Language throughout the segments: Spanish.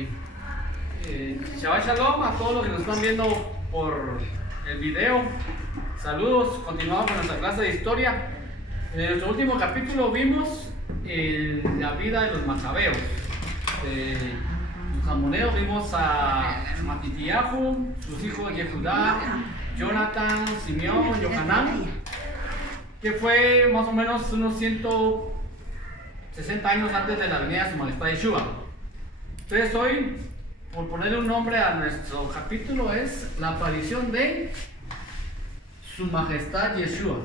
ahí. Shabbat Shalom a todos los que nos están viendo por el video. Saludos, continuamos con nuestra clase de historia. En nuestro último capítulo vimos la vida de los macabeos. Los amoneos, vimos a Matitiahu, sus hijos Yehudá, Jonathan, Simeón, Yohanan, que fue más o menos unos 160 años antes de la venida de su majestad Yeshua. Entonces hoy, por ponerle un nombre a nuestro capítulo, es la aparición de su majestad Yeshua.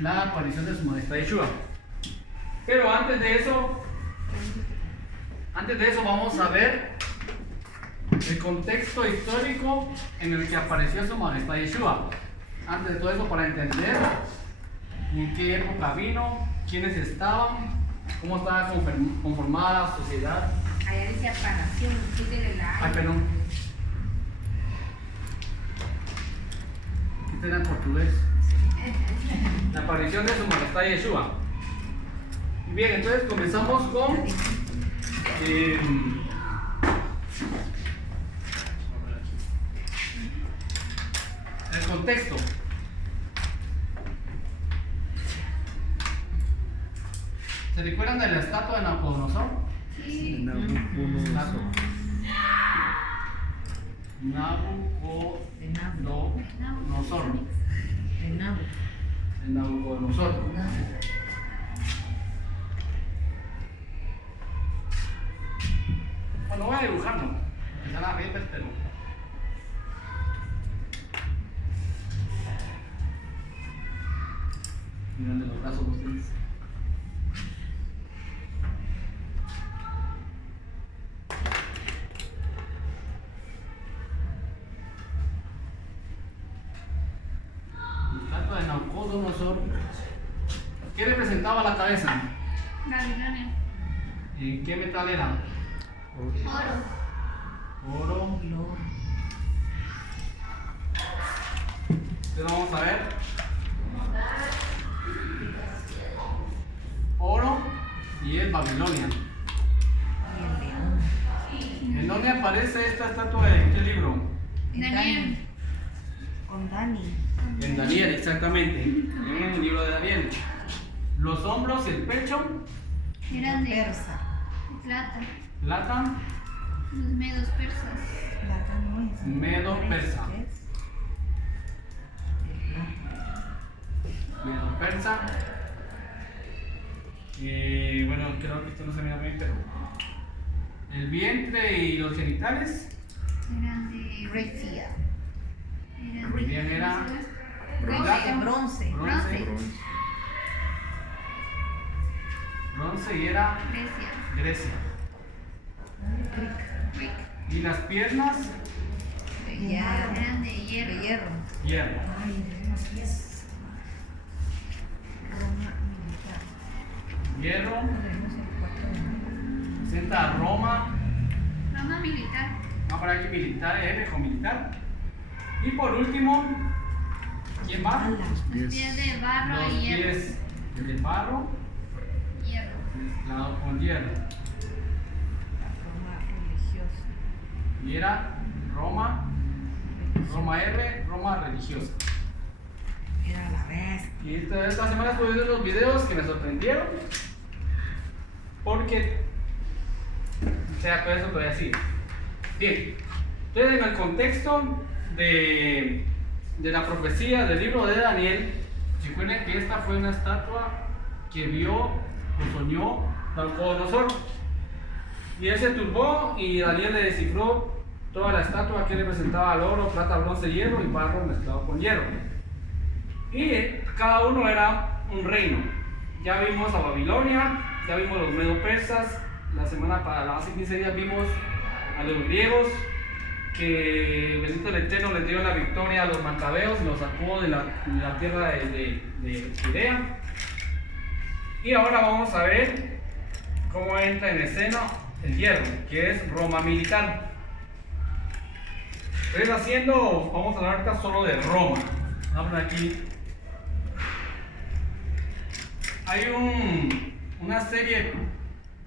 La aparición de su majestad Yeshua. Pero antes de eso vamos a ver el contexto histórico en el que apareció su majestad Yeshua. Antes de todo eso, para entender en qué época vino, quiénes estaban, cómo estaba conformada la sociedad. Allá dice aparición, pídele la. Ay, perdón. Este era en portugués. La aparición de su majestad Yeshua. Bien, entonces comenzamos con el contexto. ¿Se recuerdan de la estatua de Nabucodonosor? Sí. Nabucodonosor. El Nabucodonosor. Bueno, voy a dibujarlo. Quizá la repes, pero. Miren de los brazos ustedes. La estatua de Nabucodonosor. ¿Qué representaba la cabeza? Babilonia. ¿Y qué metal era? Oro. Entonces vamos a ver. Oro y es Babilonia. ¿En dónde aparece esta estatua? ¿En qué libro? Daniel. Con Dani. En Daniel, exactamente. En el libro de Daniel. Los hombros y el pecho, Eran de Persa. plata. plata, Los medos persas. Plata no es. Medo persa. Es medio persa. Y bueno, creo que esto no se mira bien, pero el vientre y los genitales Eran de Grecia. Bien, era Bronce. Bronce. bronce y era Grecia. Grecia. Y las piernas, De hierro. Eran de hierro. De hierro. hierro. Ay, es Roma militar. Hierro, Tenemos el 4 de mayo. presenta a Roma. Roma militar. Vamos a poner aquí militar, R con militar. Y por último, ¿quién va? Alas. Los pies de barro Los y hierro. pies de barro Hierro. mezclado con hierro. Roma religiosa. Y era Roma R, Roma religiosa. Era la bestia. Y esta semana estuve viendo unos videos que me sorprendieron. Porque, o sea, todo eso todavía sigue. Bien, entonces en el contexto de la profecía del libro de Daniel, recuerden que esta fue una estatua que vio o soñó Nabucodonosor. Y él se turbó y Daniel le descifró toda la estatua que representaba el oro, plata, bronce, hierro y barro mezclado con hierro. Y cada uno era un reino. Ya vimos a Babilonia, ya vimos los medo-persas. La semana para hace 15 días vimos a los griegos, que bendito el Eterno les dio la victoria a los macabeos, los sacó de la tierra de Judea. Y ahora vamos a ver cómo entra en escena el hierro, que es Roma militar. Entonces vamos a hablar ahorita solo de Roma. Vamos a poner aquí Hay una serie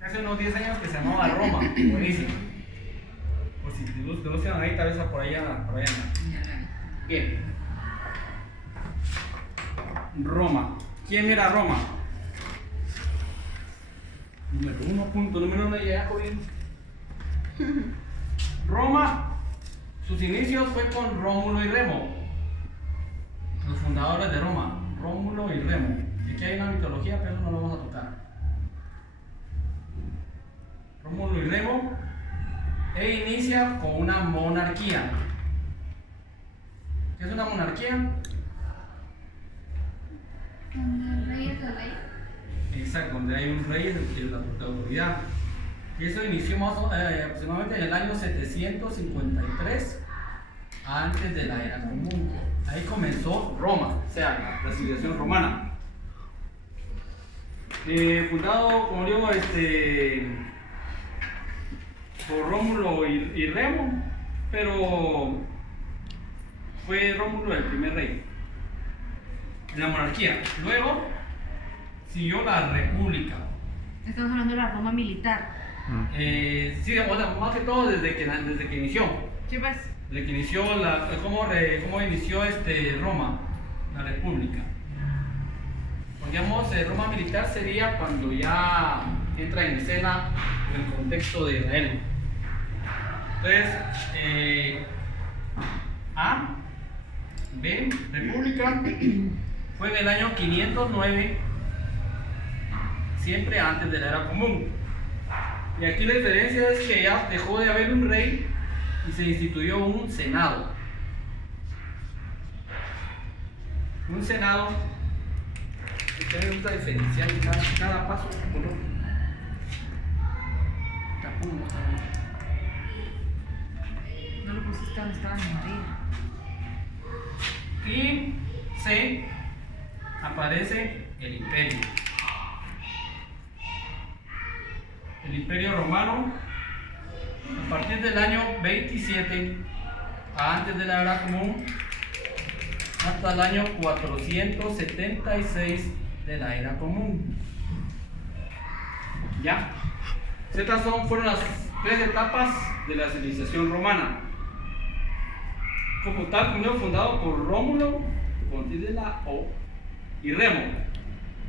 hace unos 10 años que se llamaba Roma, buenísima. Por si te gustan ahí, tal vez por allá anda. Bien. Roma. ¿Quién era Roma? Número 1, punto número 1, ya bien. Roma, sus inicios fue con Rómulo y Remo, los fundadores de Roma, Rómulo y Remo. Aquí hay una mitología, pero no lo vamos a tocar. Rómulo y Remo, e inicia con una monarquía. ¿Qué es una monarquía? Donde el rey es la ley. Exacto, donde hay un rey y la autoridad. Y eso inició aproximadamente en el año 753 antes de la era común. Ahí comenzó Roma, o sea, la civilización romana. Fundado, como digo, por Rómulo y Remo, pero fue Rómulo el primer rey de la monarquía. Luego siguió la república. Estamos hablando de la Roma militar. Sí, o sea, más que todo desde que inició. ¿Qué ves? Desde que inició cómo inició Roma, la república. Digamos, Roma militar sería cuando ya entra en escena en el contexto de Israel. Entonces, A, B, república, fue en el año 509, siempre antes de la era común. Y aquí la diferencia es que ya dejó de haber un rey y se instituyó un senado. Un senado, que me gusta diferenciar cada paso por otro. No lo pusiste donde estaba en María. Y C, aparece el imperio. El imperio romano, a partir del año 27 antes de la era común hasta el año 476 de la era común. ¿Ya? Estas fueron las 3 etapas de la civilización romana. Como tal, primero fundado por Rómulo, con tilde de la O, y Remo.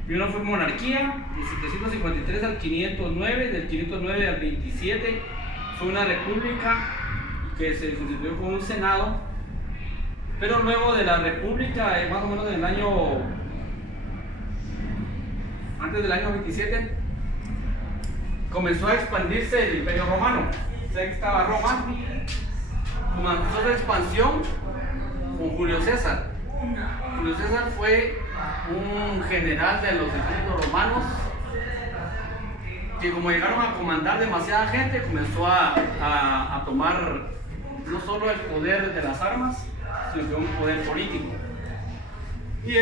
Primero fue monarquía, de 753 al 509, del 509 al 27 fue una república que se constituyó con un senado, pero luego de la república, más o menos del año, antes del año 27, comenzó a expandirse el imperio romano. O sea que estaba Roma, comenzó la expansión con Julio César. Julio César fue un general de los ejércitos romanos que, como llegaron a comandar demasiada gente, comenzó a tomar no solo el poder de las armas, sino que un poder político. Y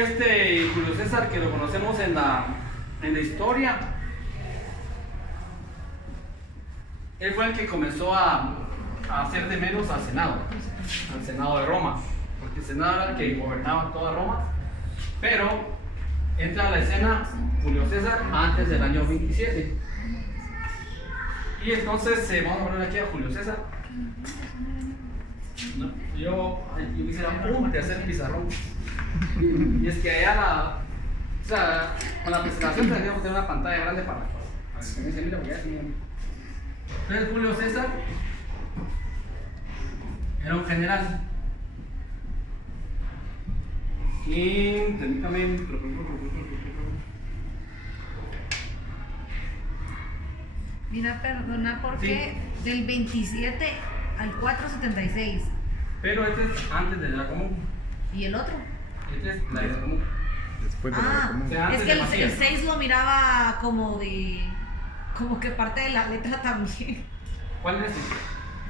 Julio César, que lo conocemos en la historia, él fue el que comenzó a hacer de menos al Senado de Roma, porque el Senado era el que gobernaba toda Roma. Pero entra a la escena Julio César antes del año 27. Y entonces vamos a poner aquí a Julio César. No, yo quisiera hacer pizarrón. Y es que allá con la presentación tendríamos que tener una pantalla grande para que me se mire, porque ya es muy... Entonces Julio César era un general. Y permítame. Mira, perdona, porque del 27 al 476. Pero este es antes de la era común. ¿Y el otro? Este es la era común. Después de la era común. O sea, Es antes que de el Macías. 6 lo miraba como que parte de la letra también. ¿Cuál es este?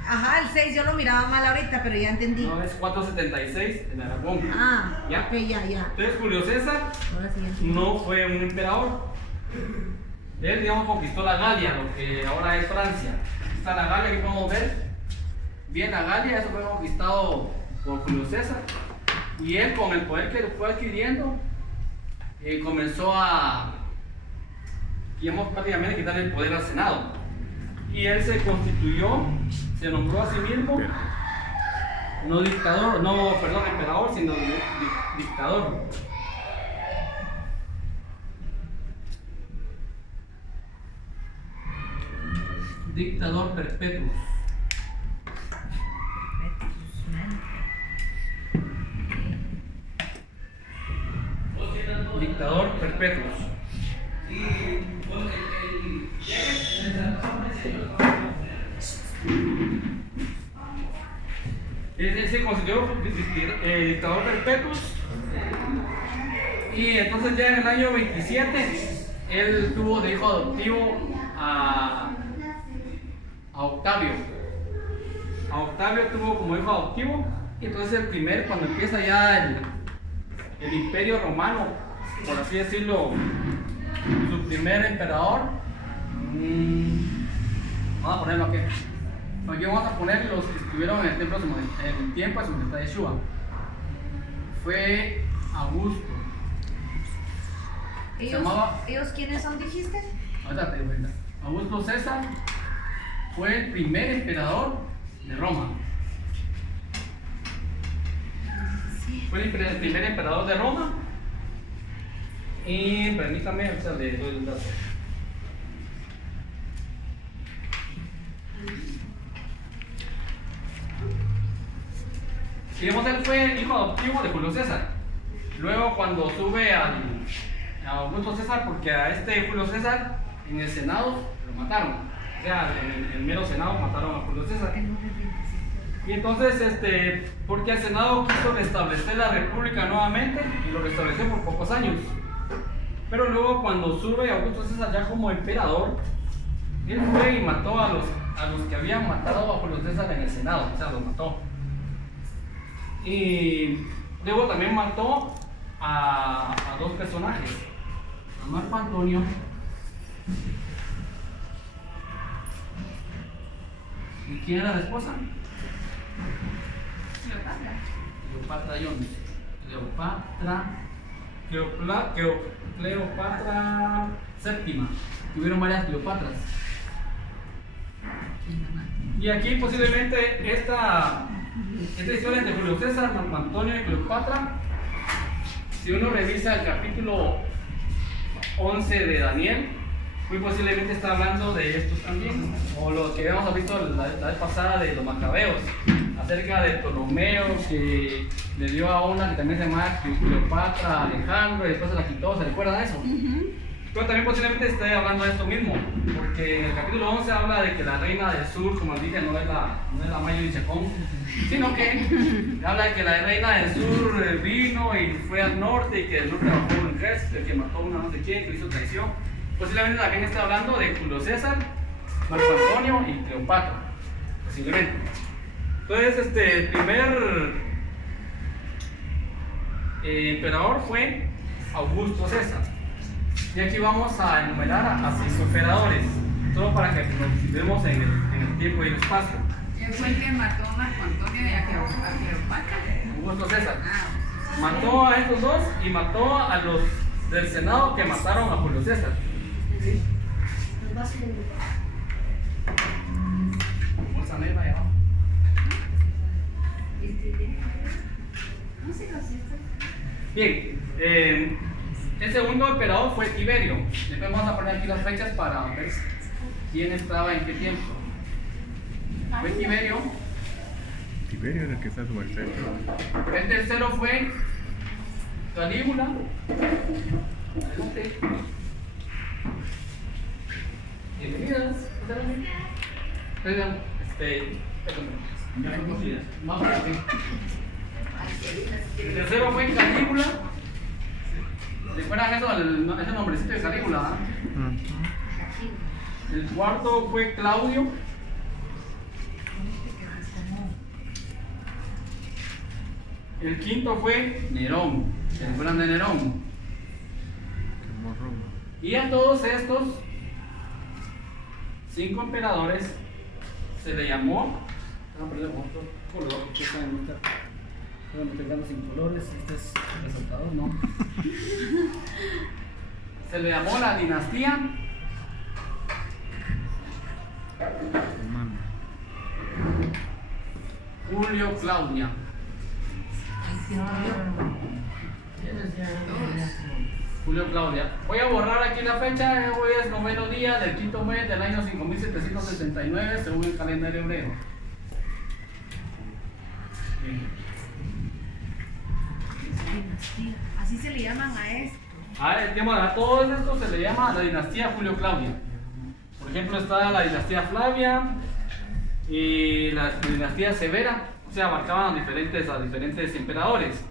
Ajá, el 6 yo lo miraba mal ahorita, pero ya entendí. No, es 476 en Aragón. Ah, ¿Ya? ok, ya. Entonces Julio César Ahora sí ya entendí. no fue un emperador. Él, digamos, conquistó la Galia, lo que ahora es Francia. Está la Galia, que podemos ver. Bien, la Galia, eso fue conquistado por Julio César. Y él, con el poder que fue adquiriendo, comenzó a digamos, prácticamente quitarle el poder al Senado. Y él se constituyó, se nombró a sí mismo, no dictador, no, perdón, emperador, sino dictador. Dictador perpetuo. Dictador perpetuo. Él se constituyó dictador perpetuo. Y entonces ya en el año 27 él tuvo de hijo adoptivo a Octavio. A Octavio tuvo como hijo adoptivo. Y entonces cuando empieza ya el imperio romano, por así decirlo, su primer emperador, vamos a ponerlo aquí. Aquí vamos a poner los que estuvieron en el templo en el tiempo de su majestad Yeshua. Fue Augusto. ¿Ellos quiénes son, dijiste? Ahorita te digo, Augusto César fue el primer emperador de Roma. Fue el primer emperador de Roma. Y permítame, o sea, le doy el dato. Digamos, él fue el hijo adoptivo de Julio César. Luego, cuando sube a Augusto César, porque a este Julio César en el Senado lo mataron. O sea, en el mero Senado mataron a Julio César. Y entonces, porque el Senado quiso restablecer la República nuevamente y lo restableció por pocos años. Pero luego, cuando sube Augusto César ya como emperador, él fue y mató a los que habían matado a Julio César en el Senado. O sea, los mató. Y luego también mató a dos personajes, a Marco Antonio y ¿quién era la esposa? Cleopatra Jones. Cleopatra VII. Tuvieron varias Cleopatras. Y aquí posiblemente esta historia entre Julio César, Marco Antonio y Cleopatra, si uno revisa el capítulo 11 de Daniel, muy posiblemente está hablando de estos también, o lo que habíamos visto la vez pasada de los macabeos, acerca de Ptolomeo, que le dio a una que también se llamaba Cleopatra a Alejandro y después se la quitó. ¿Se recuerdan de eso? Pero también posiblemente esté hablando de esto mismo, porque en el capítulo 11 habla de que la reina del sur, como dije, no es la Mayo y Chacón, sino que habla de que la reina del sur vino y fue al norte y que del norte bajó un ejército, que mató a una no sé quién, que hizo traición. Posiblemente también está hablando de Julio César, Marco Antonio y Cleopatra, posiblemente. Entonces, el primer emperador fue Augusto César. Y aquí vamos a enumerar a 5 emperadores, solo para que nos situemos en el tiempo y el espacio. ¿Quién fue el que mató a Marco Antonio y a Cleopatra? Augusto César. Mató a estos dos y mató a los del Senado que mataron a Julio César. Bolsa negra allá abajo. Bien, el segundo emperador fue Tiberio. Después vamos a poner aquí las fechas para ver quién estaba en qué tiempo. Fue Tiberio. Tiberio era el que está sobre el centro. El tercero fue Calígula. Bienvenidas. Vamos a ver. El tercero fue Calígula. ¿Recuerdan eso, ese nombrecito de Calígula? El cuarto fue Claudio. El quinto fue Nerón. ¿Se recuerdan de Nerón? Y a todos estos 5 emperadores se le llamó. Vamos a ponerle otro color. Me estoy dando sin colores. Este es el resaltador, ¿no? Se le llamó la dinastía Claudia. Julio Claudia. Voy a borrar aquí la fecha. Hoy es 9º día del 5º mes del año 5779 según el calendario hebreo. Dinastía. Así se le llaman a esto. A todo esto se le llama la dinastía Julio Claudia. Por ejemplo, está la dinastía Flavia y la dinastía Severa. O sea, abarcaban a diferentes emperadores.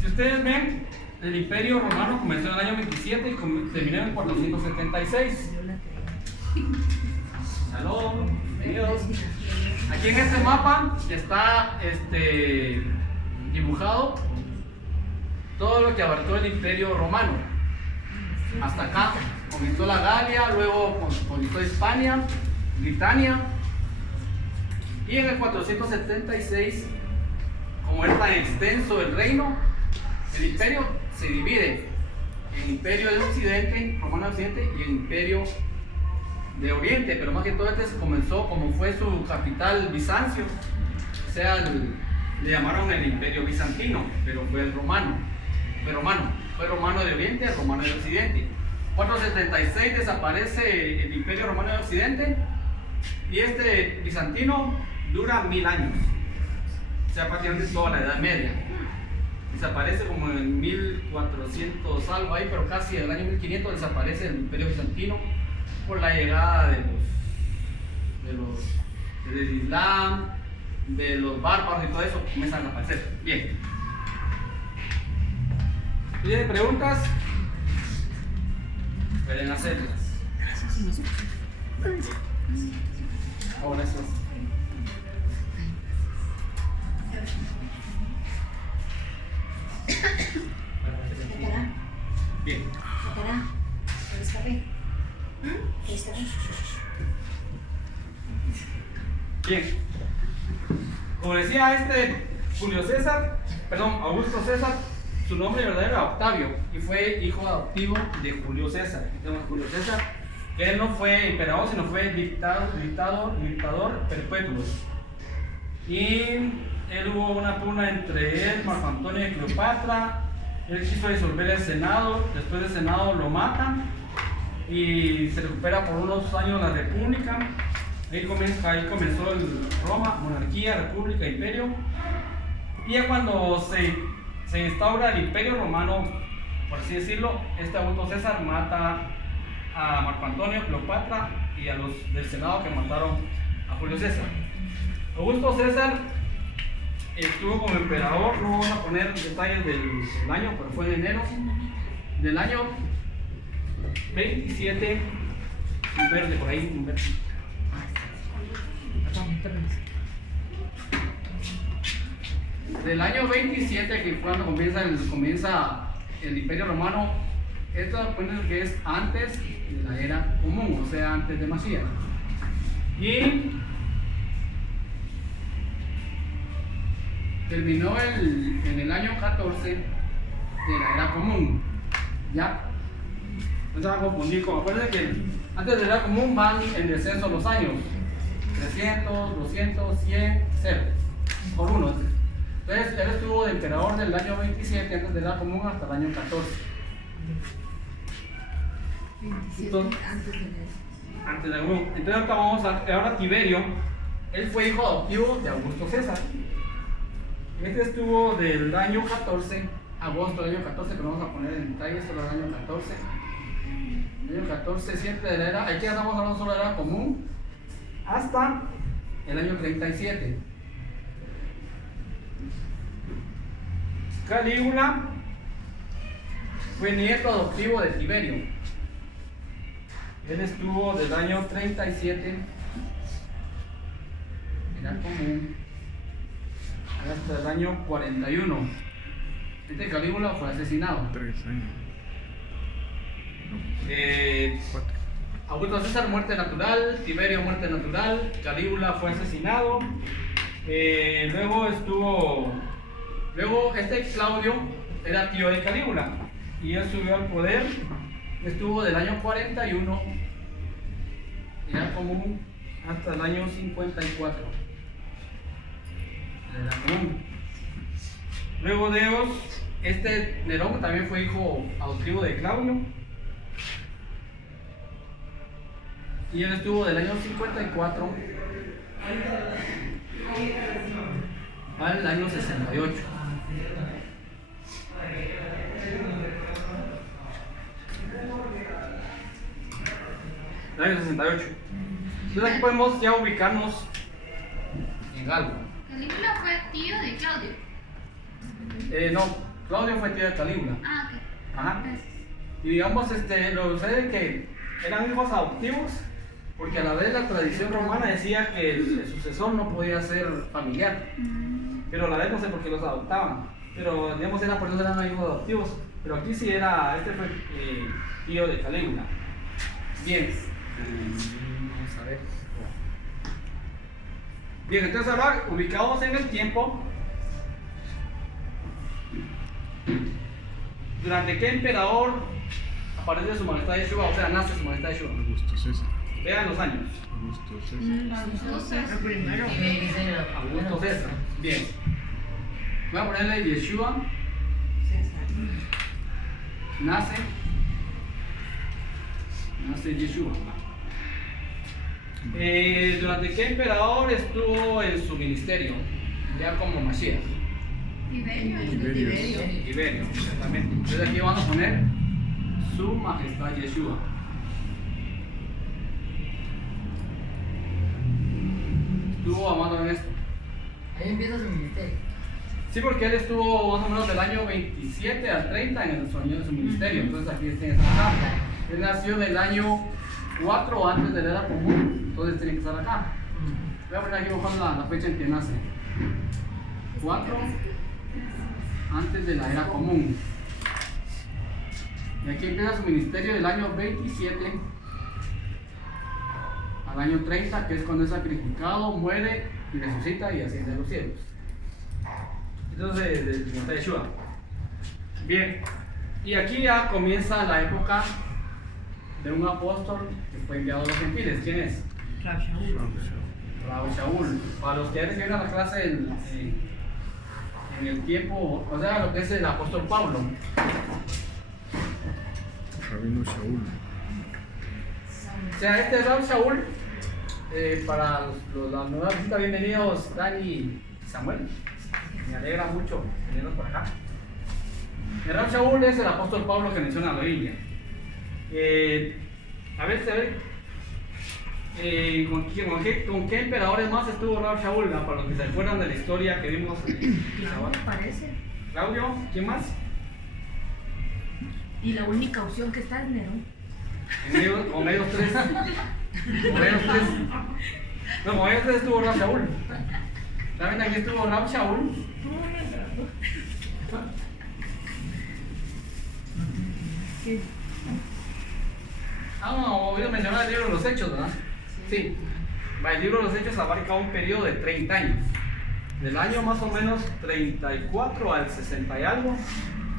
Si ustedes ven, el Imperio Romano comenzó en el año 27 y terminó en 476. Salud, bienvenidos. Aquí en este mapa está dibujado todo lo que abarcó el Imperio Romano. Hasta acá conquistó la Galia, luego conquistó Hispania, Britania. Y en el 476, como era tan extenso el reino, el imperio se divide en Imperio de Occidente, Romano de Occidente, y en Imperio de Oriente. Pero más que todo este comenzó, como fue su capital, Bizancio. O sea, le llamaron el Imperio Bizantino, pero fue el romano. Fue romano de Oriente al romano de Occidente. 476 desaparece el Imperio Romano de Occidente y este bizantino dura 1000 años. O sea, prácticamente toda la Edad Media. Desaparece como en 1400 algo ahí, pero casi en el año 1500 desaparece el Imperio Bizantino por la llegada del Islam, de los bárbaros y todo eso, comienzan a aparecer. Bien. ¿Tienen preguntas? Pueden hacerlas. Ahora eso. Bien. Bien. Como decía Augusto César, su nombre verdadero era Octavio y fue hijo adoptivo de Julio César. Aquí tenemos Julio César, que él no fue emperador, sino fue dictador perpetuo. Y él hubo una pugna entre él, Marco Antonio y Cleopatra. Él quiso disolver el Senado, después del Senado lo matan y se recupera por unos años la República. Ahí comenzó Roma, monarquía, república, imperio. Y ya cuando se instaura el Imperio Romano, por así decirlo, Augusto César mata a Marco Antonio, Cleopatra y a los del Senado que mataron a Julio César. Augusto César estuvo como emperador, no vamos a poner detalles del año, pero fue en enero del año 27, un verde por ahí, un verde. Del año 27, que fue cuando comienza el Imperio Romano, esto pone que es antes de la era común, o sea, antes de Masías. Y terminó en el año 14 de la era común. ¿Ya? No se van a confundir, como acuérdense que antes de la era común van en descenso los años: 300, 200, 100, 0 por 1. Entonces él estuvo de emperador del año 27 antes de la era común hasta el año 14. 27 Antes de la común. Entonces ahora Tiberio, él fue hijo adoptivo de Augusto César. Este estuvo del año 14, agosto del año 14, pero vamos a poner en detalle solo el año 14. El año 14, siempre de la era, aquí estamos hablando solo de la era común, hasta el año 37. Calígula fue nieto adoptivo de Tiberio. Él estuvo del año 37, era común, hasta el año 41. Este Calígula fue asesinado. 3 años. 4. Augusto César, muerte natural. Tiberio, muerte natural. Calígula fue asesinado. Luego este Claudio era tío de Calígula y él subió al poder. Estuvo del año 41, era común, hasta el año 54. de la común. Luego de ellos, este Nerón también fue hijo adoptivo de Claudio. Y él estuvo del año 54 al año 68. El año 68. Entonces aquí podemos ya ubicarnos en algo. Calígula fue tío de Claudio. No, Claudio fue tío de Calígula. Ah, ok. Ajá. Gracias. Y digamos, lo que sucede es que eran hijos adoptivos, porque a la vez la tradición romana decía que el sucesor no podía ser familiar. Pero a la vez no sé por qué los adoptaban. Pero digamos, por eso eran hijos adoptivos. Pero aquí sí este fue tío de Calígula. Bien. Vamos a ver. Bien, entonces ahora ubicados en el tiempo, ¿durante qué emperador aparece su majestad Yeshua? O sea, nace su majestad Yeshua. Augusto César. Vean los años. Augusto César. El primero. Augusto César. Bien. Voy a ponerle Yeshua. Nace Yeshua. ¿Durante qué emperador estuvo en su ministerio? Ya como Mashiach. Tiberio, exactamente. Entonces aquí vamos a poner su majestad Yeshua. Estuvo amando en esto. Ahí empieza su ministerio. Sí, porque él estuvo más o menos del año 27 al 30 en el año de su ministerio. Entonces aquí tiene que estar acá. Él nació en el año 4 antes de la era común. Entonces tiene que estar acá. Voy a poner aquí la fecha en que nace. 4 antes de la era común. Y aquí empieza su ministerio del año 27 al año 30, que es cuando es sacrificado, muere y resucita y asciende a los cielos. Entonces, de Yeshua. Bien, y aquí ya comienza la época de un apóstol que fue enviado a los gentiles. ¿Quién es? Rab Shaul. Para los que ya recibieron la clase en el tiempo, o sea, lo que es el apóstol Pablo. Rabino Shaul. O sea, este Rab Shaul, para la nueva visita, bienvenidos Dani y Samuel. Me alegra mucho tenerlos por acá. El Rab Shaul es el apóstol Pablo que menciona la Biblia. A ver, ¿con qué emperadores más estuvo Rab Shaul? Para los que se acuerdan de la historia que vimos. Claudio parece. Claudio, ¿quién más? Y la única opción que está es Nerón. Con ellos tres. No, con ellos tres estuvo Rab Shaul. ¿Saben aquí estuvo Rab Shaul? Oído mencionar el libro de los Hechos, ¿verdad? Sí. El libro de los Hechos abarca un periodo de 30 años. Del año más o menos 34 al 60 y algo,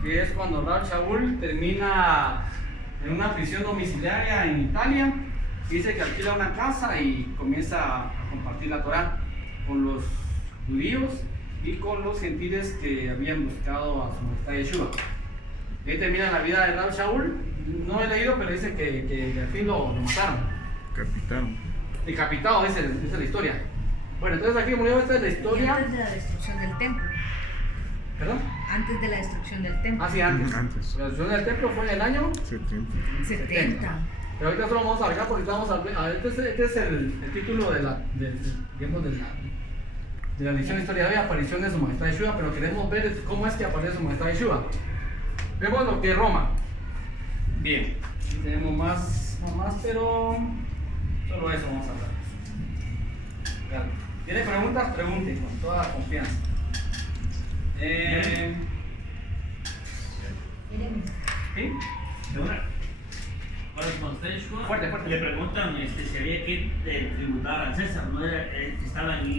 que es cuando Rab Shaul termina en una prisión domiciliaria en Italia. Dice que alquila una casa y comienza a compartir la Torá con los judíos y con los gentiles que habían buscado a su majestad Yeshua. Ahí termina la vida de Rab Shaul. No he leído, pero dice que al fin lo mataron. Decapitado, esa es la historia. Bueno, entonces aquí murió, esta es la Y historia. antes de la destrucción del templo. ¿Perdón? Antes de la destrucción del templo. Ah, sí, antes. Antes. La destrucción del templo fue en el año 70. 70. Pero ahorita solo vamos a abarcar porque estamos este es el título de la edición de historia de aparición de su majestad Yeshua, pero queremos ver cómo es que aparece su majestad Yeshua. Vemos lo que es Roma. Bien, tenemos más, pero solo eso vamos a hablar. Vean. ¿Tiene preguntas? Pregunten con toda la confianza. ¿Sí? Ahora, cuando está Yeshua, Fuerte. le preguntan si había que tributar al César, no era, estaba en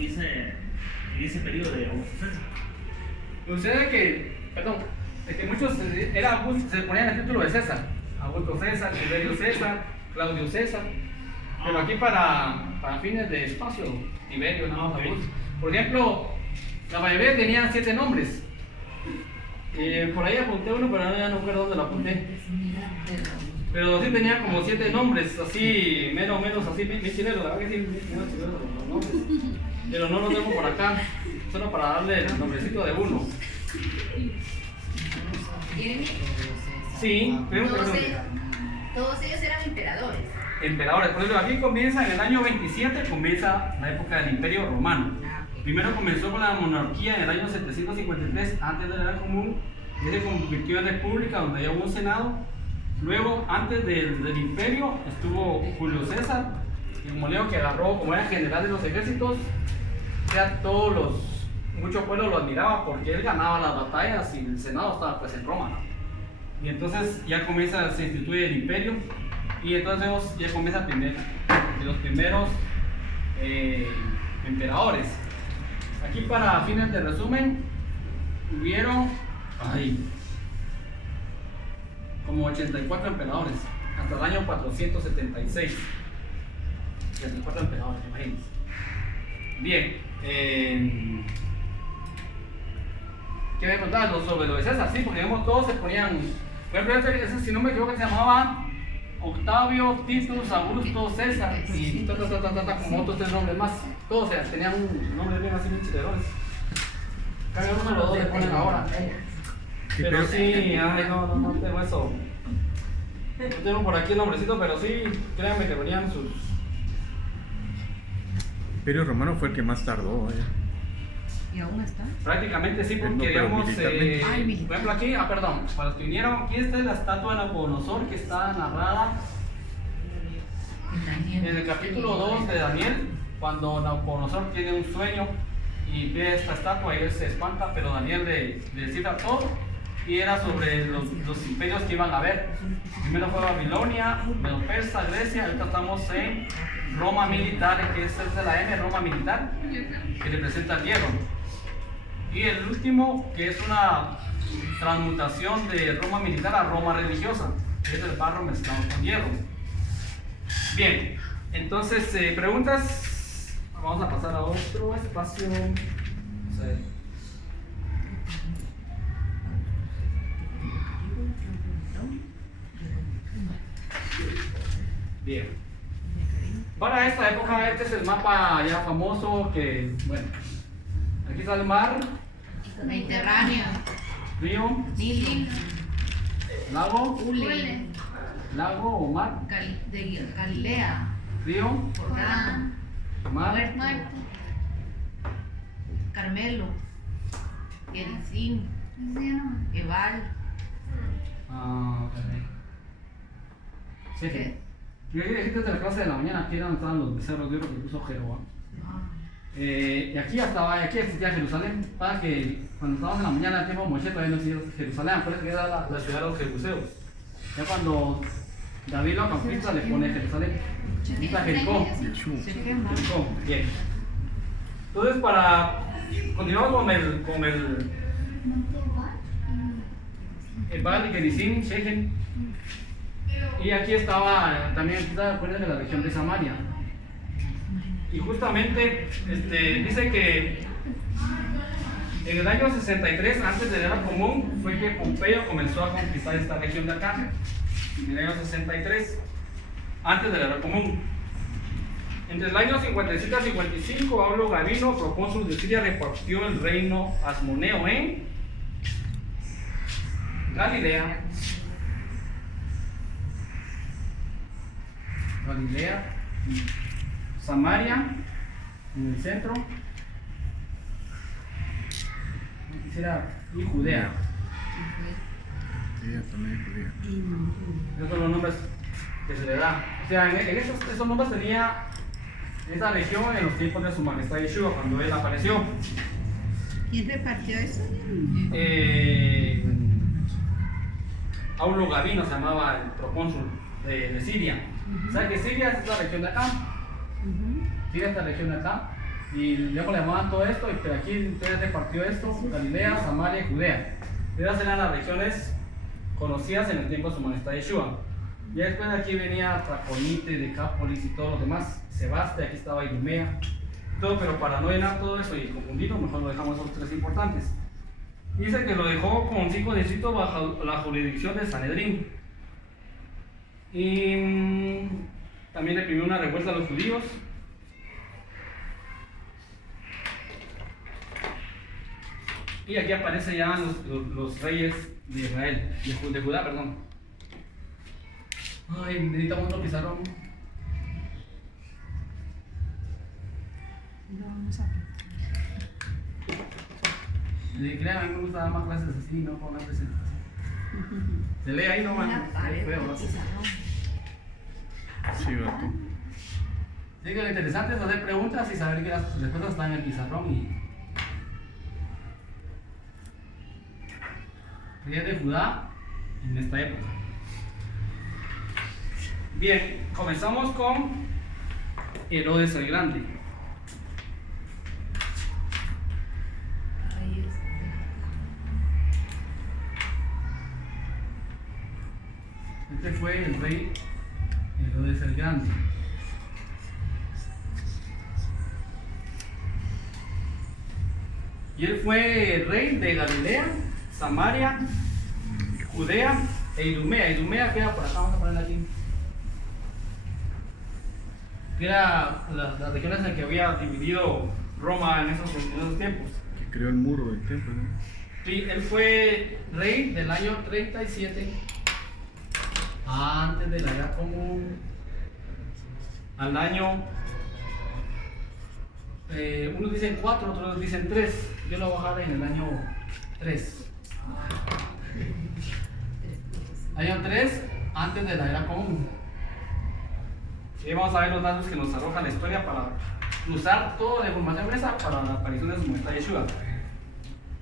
ese periodo de Augusto César. Sucede que, muchos se ponían el título de César. Augusto César, Tiberio César, Claudio César. Pero aquí para fines de espacio, Tiberio, nada más Augusto. Por ejemplo, La mayoría tenían 7 nombres. Por ahí apunté uno, pero ya no recuerdo dónde lo apunté. Pero sí tenía como 7 nombres, así, menos, así, bien chileros, la verdad que sí, bien chileros los nombres. Pero no los tengo por acá, solo para darle el nombrecito de uno. Sí, pero Todos ellos eran emperadores. emperadores. Por ejemplo, aquí comienza en el año 27, comienza la época del Imperio Romano. Primero comenzó con la monarquía en el año 753 antes de la Era Común, y se convirtió en república donde ya hubo un senado. Luego, antes del imperio, estuvo Julio César, el moleo que agarró, como era general de los ejércitos, ya muchos pueblos lo admiraban porque él ganaba las batallas y el senado estaba pues en Roma, ¿no? Y entonces ya se instituye el imperio, y entonces ya comienza los primeros emperadores. Aquí, para fines de resumen, hubieron como 84 emperadores hasta el año 476. 84 emperadores, imagínense. Bien, ¿qué me contaban sobre lo de César? Sí, porque digamos, todos se ponían, por ejemplo, ese, si no me equivoco, se llamaba Octavio, Titus, Augusto, César y como otros 3 nombres más. Todos tenían un nombre bien así, bien chilerones. Cada uno de los dos le ponen ahora. Pero sí, no tengo eso. No tengo por aquí el nombrecito, pero sí, créanme que venían sus. El Imperio Romano fue el que más tardó. ¿Y aún está? Prácticamente sí, porque No, pero digamos, militarmente. por ejemplo aquí, perdón, para los que vinieron, aquí está la estatua de Nabucodonosor que está narrada en el capítulo 2 de Daniel, cuando Nabucodonosor tiene un sueño y ve esta estatua y él se espanta, pero Daniel le cita todo, y era sobre los imperios que iban a haber. Primero fue Babilonia, Medo-Persa, Grecia, ahorita estamos en Roma militar, que es el de la M, Roma militar, que representa el hierro. Y el último, que es una transmutación de Roma militar a Roma religiosa, que es el barro mezclado con hierro. Bien, entonces, preguntas. Vamos a pasar a otro espacio. Vamos a ver. Bien. Para esta época, este es el mapa ya famoso que, bueno, aquí está el mar, Mediterráneo, río, Nilo, lago, Ule, lago o mar, de Galilea, río, Jordán, mar, Muerto, Carmelo, Gerizim, Ebal. Sí. Yo dijiste de la clase de la mañana, aquí eran estaban los becerros de oro que puso Jeroboam. Y aquí existía Jerusalén, para que cuando estábamos en la mañana, el tiempo de Moisés todavía no existía Jerusalén, por eso que era la ciudad de los jebuseos. Ya cuando David lo conquista, le pone Jerusalén. Está Jericó. Jericó, bien. Entonces, continuamos con el Ebal y Gerizim, Shechem. Y aquí estaba también, acuérdense de la región de Samaria. Y justamente dice que en el año 63, antes de la Era Común, fue que Pompeyo comenzó a conquistar esta región de acá. En el año 63, antes de la Era Común. Entre el año 57 a 55, Pablo Gabino, procónsul de Siria, repartió el reino asmoneo en Galilea, Samaria, en el centro, y Judea. También Judea. Esos son los nombres que se le da. O sea, en esos nombres tenía esa región en los tiempos de su majestad Yeshua, cuando él apareció. ¿Quién repartió eso? Aulo Gabino se llamaba el procónsul de Siria. O sea que Siria es esta región de acá. Siria es esta región de acá. Y luego le llamaban todo esto, pero aquí entonces repartió esto: Galilea, Samaria y Judea. Esas eran las regiones conocidas en el tiempo de su majestad Yeshua. Ya después de aquí venía Traconite, Decápolis y todos los demás. Sebastia, aquí estaba Idumea, todo, pero para no llenar todo eso y confundirlo, mejor lo dejamos esos 3 importantes. Dice que lo dejó con 5 distritos bajo la jurisdicción de Sanedrín. Y también reprimió una revuelta a los judíos. Y aquí aparecen ya los reyes de Israel, de Judá, perdón. Ay, necesitamos otro pizarrón. Créanme, a mí me gusta dar más clases así, no con una presentación. Se lee ahí nomás. Una pared Feo, de ¿no? pizarrón. Sí, vato. Sí, que lo interesante es hacer preguntas y saber que las respuestas están en el pizarrón. Y reyes de Judá en esta época. Bien, comenzamos con Herodes el Grande. Reyes. Este fue el rey Herodes el Grande. Y él fue rey de Galilea, Samaria, Judea e Idumea. Idumea queda por acá, vamos a ponerla aquí. Que era las regiones en que había dividido Roma en esos tiempos. Que creó el muro del templo, ¿no? Sí, él fue rey del año 37 antes de la era común al año, unos dicen 4, otros dicen 3. Yo lo voy a bajar en el año 3. Año 3 antes de la era común. Y vamos a ver los datos que nos arroja la historia para usar toda la información esa para la aparición de su majestad Yeshua.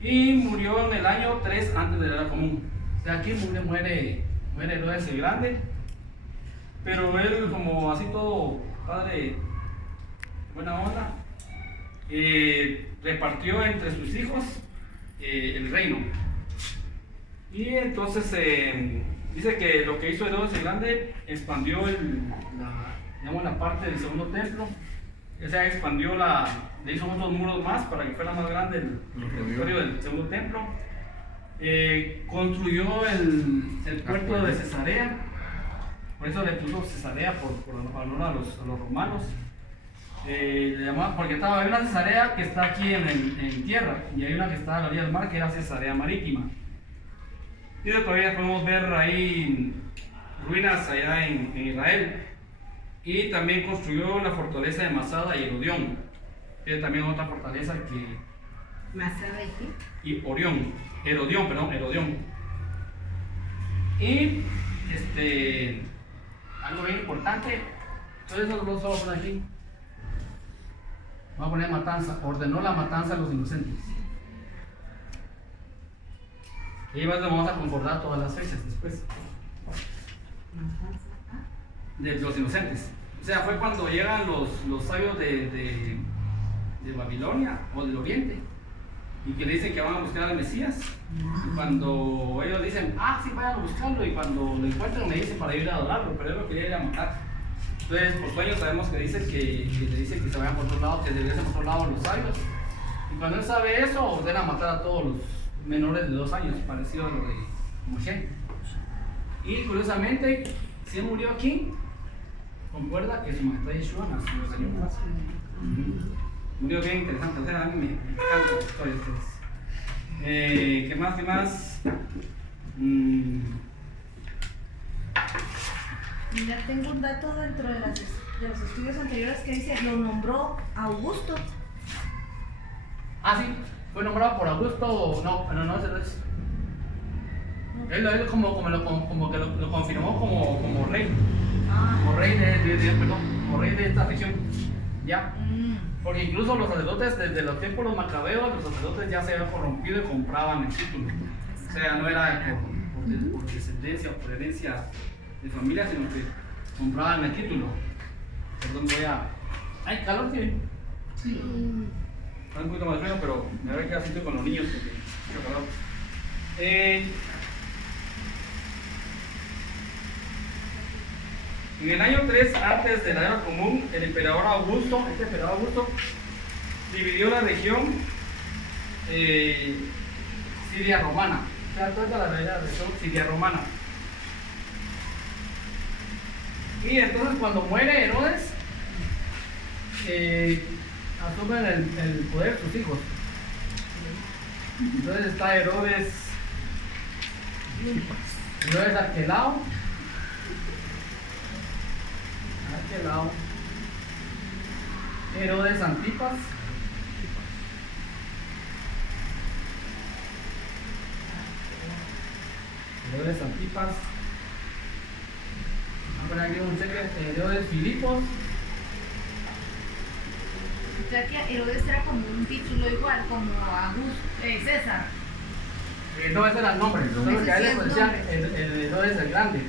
Y murió en el año 3 antes de la era común. O sea, aquí muere Herodes el Grande. Pero él, como así todo padre buena onda, repartió entre sus hijos el reino. Y entonces dice que lo que hizo Herodes el Grande expandió la parte del segundo templo. O sea, expandió le hizo otros muros más para que fuera más grande el territorio del segundo templo. Construyó el puerto de Cesarea, por eso le puso Cesarea por honor a los romanos. Le llamaba, porque hay una Cesarea que está aquí en tierra y hay una que está a la orilla del mar que era Cesarea marítima. Y todavía podemos ver ahí ruinas allá en Israel. Y también construyó la fortaleza de Masada y Herodión. Tiene también otra fortaleza que... ¿Masada y qué? Y Herodión. Y algo bien importante, todo eso lo vamos a poner aquí. Vamos a poner matanza. Ordenó la matanza de los inocentes. Y vamos a concordar todas las fechas después. De los inocentes. O sea, fue cuando llegan los sabios de Babilonia o del Oriente y que le dicen que van a buscar al Mesías. Y cuando ellos dicen, sí, vayan a buscarlo, y cuando lo encuentran me dicen para ir a adorarlo, pero él lo quería ir a matar. Entonces, por sueños sabemos que dice que le dice que se vayan por otro lado, que regresen por otro lado los sabios. Y cuando él sabe eso, ordena matar a todos los menores de 2 años, parecido a lo de Moshe. Y curiosamente, si él murió aquí, concuerda que su majestad Yeshua nació el año pasado. Murió bien interesante, o sea, a mí me encanta la historia de ustedes. ¿Qué más? Mira, tengo un dato dentro de los estudios anteriores que dice, lo nombró Augusto. Sí, fue nombrado por Augusto, no, ese no es. Él como que lo confirmó como rey. Como rey de esta región. Ya. Porque incluso los sacerdotes, desde los tiempos de los macabeos, los sacerdotes ya se habían corrompido y compraban el título. O sea, no era por descendencia o por herencia de familia, sino que compraban el título. Perdón, ¡ay, calor tiene! Sí. Está un poquito más frío, pero me voy a quedar así con los niños porque mucho calor. En el año 3 antes de la era común, el emperador Augusto, dividió la región Siria romana. O sea, toda la región Siria romana. Y entonces cuando muere Herodes, asumen el poder sus hijos. Entonces está Herodes Arquelao, Herodes Antipas, vamos a poner aquí un cheque, Herodes Filipos. O sea que Herodes era como un título igual, como César. No, ese era el nombre, solo Ese que a él sí le es decían nombre. el Herodes el Grande.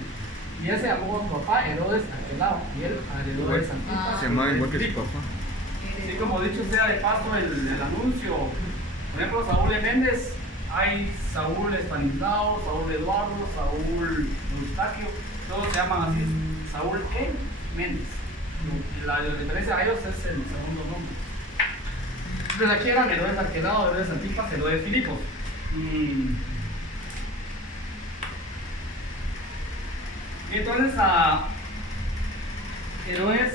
Y él se llamó su papá Herodes Arquelao, y él a Herodes Antipas. Se llamaba igual que su Filipos. papá. Sí, como dicho sea de paso el anuncio, por ejemplo, Saúl de Méndez, hay Saúl Estanislao, Saúl Eduardo, Saúl Eustaquio, todos se llaman así, Saúl E. Méndez. Y la diferencia a ellos es el segundo nombre. Entonces aquí eran Herodes Arquelao, Herodes Antipas, Herodes Filipos. Y entonces a Herodes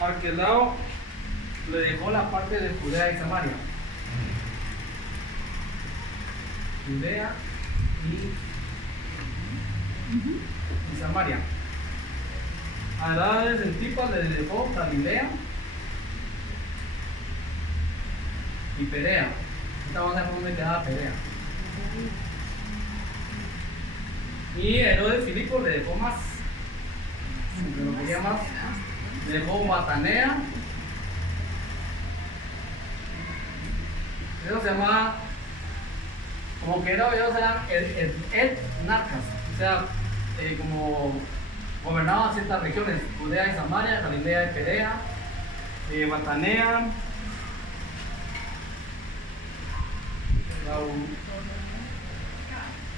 Arquelao le dejó la parte de Judea y Samaria. Judea y Samaria. A Herodes Antipas le dejó Galilea y Perea. Ahorita vamos a ver dónde quedaba Perea. Y Herodes Filipo le dejó más. Aunque lo quería más. Le dejó Batanea. Eso se llamaba, como que ellos eran etnarcas, o sea, como gobernaban ciertas regiones, Judea y Samaria, Galilea y Perea, Batanea,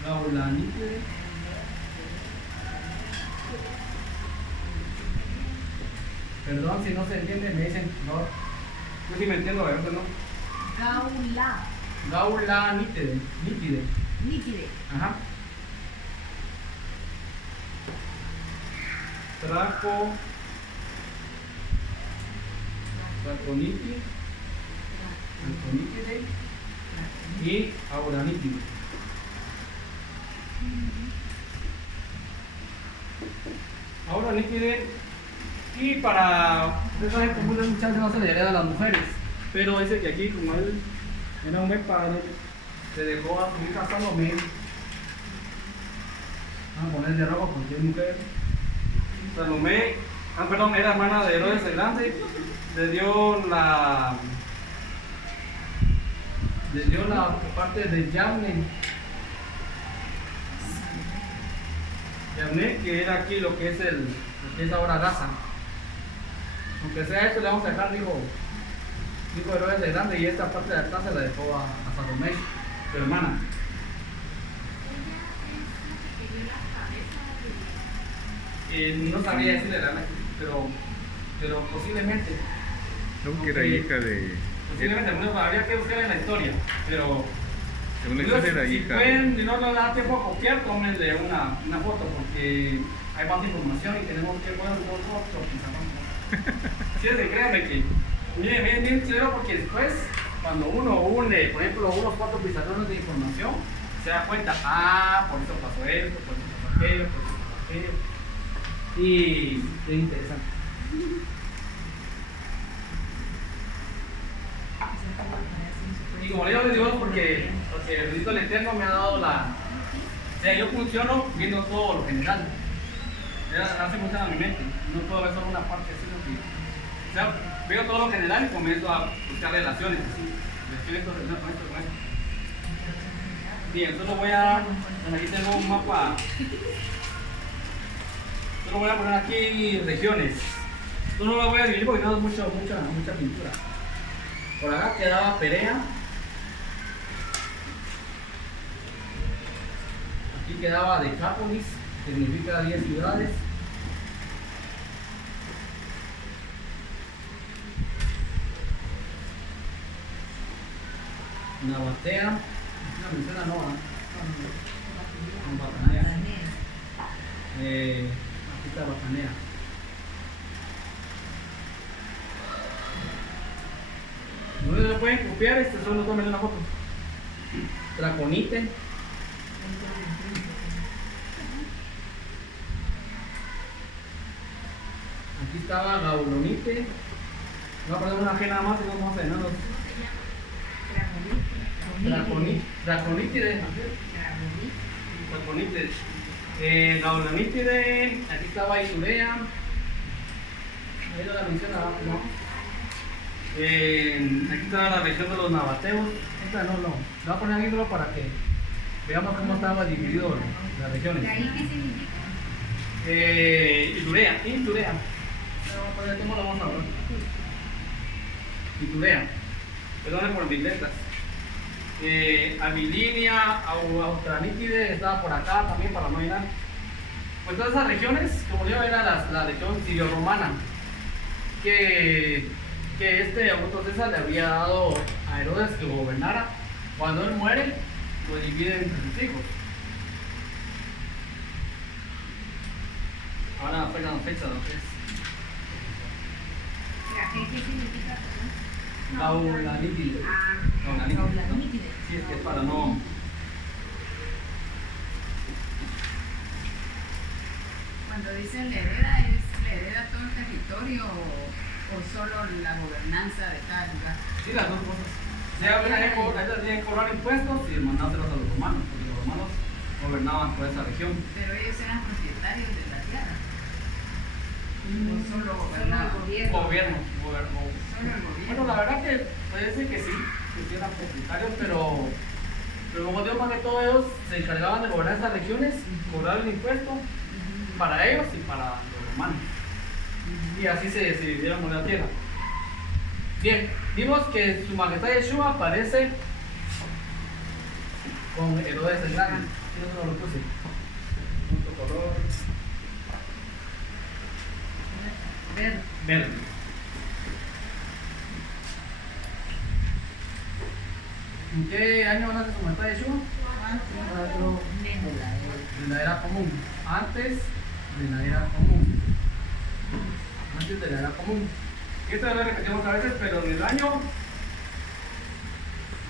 Laulanite, perdón si no se entiende, me dicen, no, yo sí me entiendo, ¿verdad? ¿No? Gaula Nítide. Ajá. Traconítide y Auranítide. Auranítide, y para ustedes saben que muchas veces no se le hereda a las mujeres, pero dice que aquí, como él era un buen padre, se dejó a su hija Salomé. Vamos a ponerle rojo porque es mujer. Salomé, perdón, era hermana de Herodes el Grande. Le dio la parte de Yavne, que era aquí lo que es ahora Gaza. Aunque sea esto, le vamos a dejar, dijo Herodes el Grande, y esta parte de atrás se la dejó a Salomé, su hermana. No sabría decirle realmente, pero posiblemente. Creo que era hija de. Posiblemente, no, habría que buscar en la historia, pero Según la historia era si hija. pueden, si no nos da tiempo a copiar, tómenle una foto, porque hay más información y tenemos que poner otro pizarrón. Sí, créanme que bien chévere, porque después, cuando uno une, por ejemplo, unos 4 pizarrones de información, se da cuenta, por eso pasó esto, por eso pasó aquello, por eso pasó aquello. Y es interesante. Y como le digo, porque el Cristo el Eterno me ha dado o sea, yo funciono viendo todo lo general. Así funciona mi mente. No puedo ver solo una parte así, o sea, veo todo lo general y comienzo a buscar relaciones así. Esto, con esto. Bien, solo voy a. Aquí tengo un mapa. Solo voy a poner aquí regiones. Solo lo voy a dividir porque no es mucha pintura. Por acá quedaba Perea. Aquí quedaba Decápolis, que significa 10 ciudades. Nabatea, una menciona no, Batanea. Aquí está Batanea. No se lo pueden copiar, solo tomen una foto. Draconite. Aquí estaba Gaulonite. Voy a poner una G nada más y no vamos a llenarlos. Draconítide. Draconítide. Gaulonítide. Aquí estaba Isurea. Ahí no la menciona, ¿no? Aquí está la región de los nabateos. Esta no. Voy a poner aquí solo para que veamos cómo estaba dividido las regiones. ¿De ahí qué significa? Iturea. ¿Cómo lo vamos a hablar? Iturea. Perdón por mis letras. Abilinia, Autranítide estaba por acá también para no llenar. Pues todas esas regiones, como yo era la región sirio-romana, que Augusto César le había dado a Herodes que gobernara. Cuando él muere, lo divide entre sus hijos. Ahora fecha lo que es. ¿Qué significa? Gaulonítide. Gaulonítide. Sí, es que es para no. Cuando dicen la hereda todo el territorio o solo la gobernanza de cada lugar. Sí, las dos cosas. Ellos tienen que cobrar impuestos y mandárselos a los romanos, porque los romanos gobernaban toda esa región. Pero ellos eran propietarios de la tierra. No solo gobernaban. Solo el Gobierno. Solo el gobierno. Bueno, la verdad que puede ser que sí eran propietarios, pero como digo, más que todo ellos se encargaban de gobernar estas regiones, cobrar el impuesto para ellos y para los romanos. Y así se dividieron con la tierra. Bien, vimos que su majestad Yeshua aparece con Herodes el Grande. Yo no lo puse. Punto color verde. ¿En qué año nace su majestad Yeshua? De la era común. Antes de la era común. Y esto lo repetimos a veces, pero en el año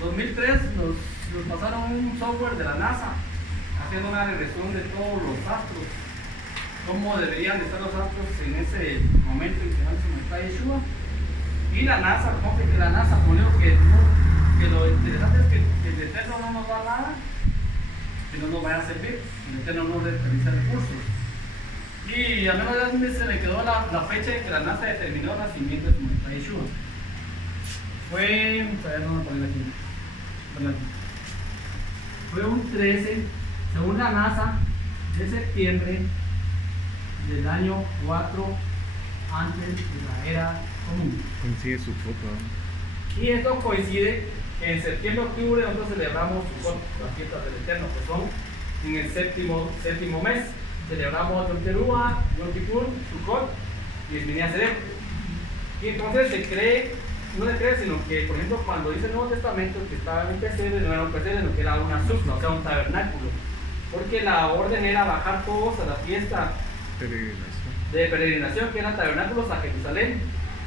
2003 nos pasaron un software de la NASA haciendo una regresión de todos los astros, cómo deberían de estar los astros en ese momento en que nace su majestad Yeshua. Y la NASA, como que la NASA pone que lo interesante es que el Eterno no nos da nada que no nos vaya a servir, el Eterno no desperdicia recursos. Y a menos de se le quedó la fecha en que la NASA determinó el nacimiento de su majestad Yeshua. Fue un 13, según la NASA, de septiembre del año 4 antes de la era común. Consigue su foto. Y esto coincide que en septiembre-octubre nosotros celebramos las fiestas del Eterno, que son en el séptimo mes. Celebramos Yom Teruah, Yom Kippur, Sukkot y Shmini Atzeret. Y entonces no se cree, sino que, por ejemplo, cuando dice el Nuevo Testamento que estaba en un pesebre, no era un pesebre, sino que era una sufla, o sea, un tabernáculo. Porque la orden era bajar todos a la fiesta de peregrinación, que eran tabernáculos a Jerusalén,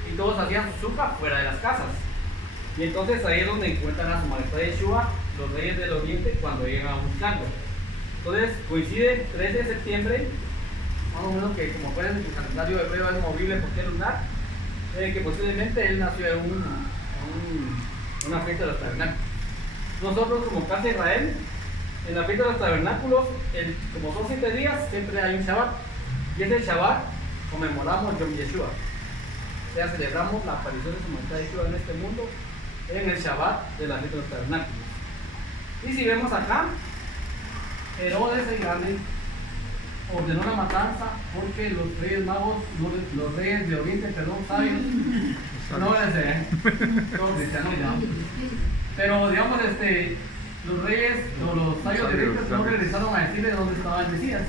y todos hacían su suca fuera de las casas. Y entonces ahí es donde encuentran a su majestad Yeshua, los reyes del oriente, cuando llegan a buscarlo. Entonces coincide 13 de septiembre, más o menos, que como pueden el calendario hebreo es movible porque es lunar, que posiblemente él nació en una fiesta de los tabernáculos. Nosotros como Casa de Israel, en la fiesta de los tabernáculos, como son 7 días, siempre hay un Shabbat, y ese Shabbat conmemoramos Yom Yeshua, o sea, celebramos la aparición de su majestad Yeshua en este mundo en el Shabbat de la fiesta de los tabernáculos. Y si vemos acá, Herodes el Grande ordenó la matanza porque los reyes magos, los reyes de Oriente, sabios, no todos cristianos ya, pero digamos, los reyes o los sabios de Oriente no regresaron a decirle dónde estaba el Mesías.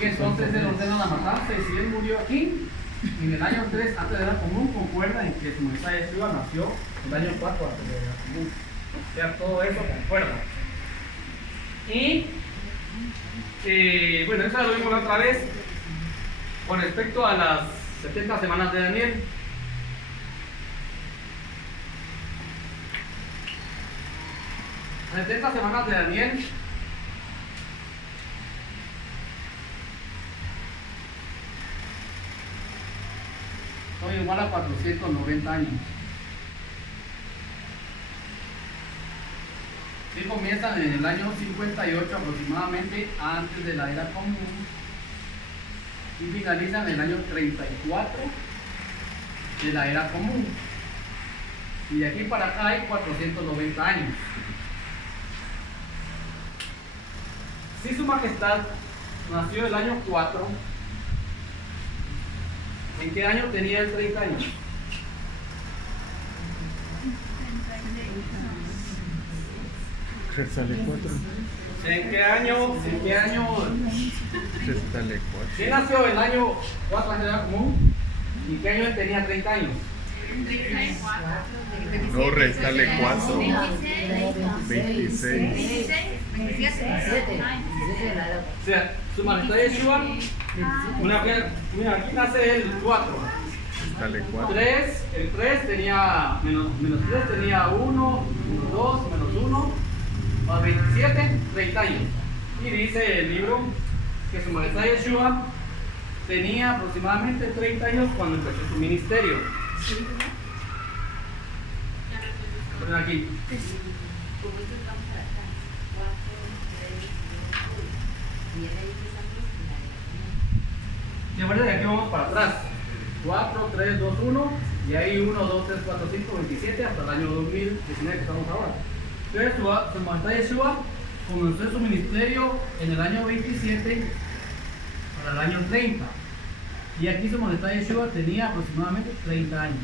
Y entonces él ordena la matanza, y si él murió aquí, en el año 3 antes de la era común, concuerda en que su mensaje Yeshua nació en el año 4 antes de la era común. O sea, todo eso concuerda. Y bueno, eso lo vimos la otra vez con respecto a las 70 semanas de Daniel. Las 70 semanas de Daniel son igual a 490 años. Sí, comienzan en el año 58 aproximadamente antes de la era común y finalizan en el año 34 de la era común. Y de aquí para acá hay 490 años. Si su majestad nació el año 4, ¿en qué año tenía el 30 años? Se sale 4. ¿En qué año? Se sale 4. ¿Quién nació el año 4 antes de la era común? ¿Y qué año tenía 30 años? 34. No, restale 4. 26. 26. 27. 17 de la edad. O sea, su majestad Yeshua, mira, aquí nace el 4. Sale 4. 3, el 3 tenía, menos 3 tenía 1, 2, menos 1, más 27, 30 años. Y dice el libro que su majestad Yeshua tenía aproximadamente 30 años cuando empezó su ministerio. Ponen aquí. Y ahora de aquí vamos para atrás. 4, 3, 2, 1. Y ahí 1, 2, 3, 4, 5, 27 hasta el año 2019 que estamos ahora. Entonces su majestad Yeshua comenzó su ministerio en el año 27 para el año 30. Y aquí su majestad Yeshua tenía aproximadamente 30 años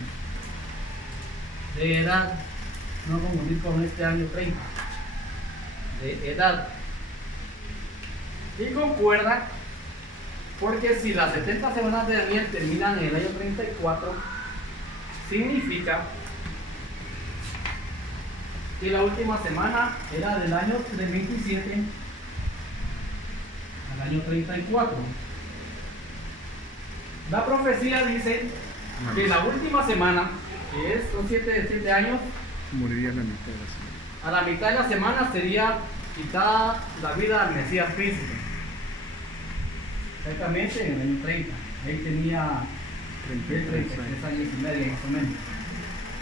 de edad. No confundir con este año 30. De edad. Y concuerda porque si las 70 semanas de Daniel terminan en el año 34, significa que la última semana era del año 27 al año 34. La profecía dice que la última semana, que son 7 años, Moriría la mitad de la semana. a la mitad de la semana sería quitada la vida al Mesías príncipe. Exactamente en el año 30. Ahí tenía 33 años y medio más o menos.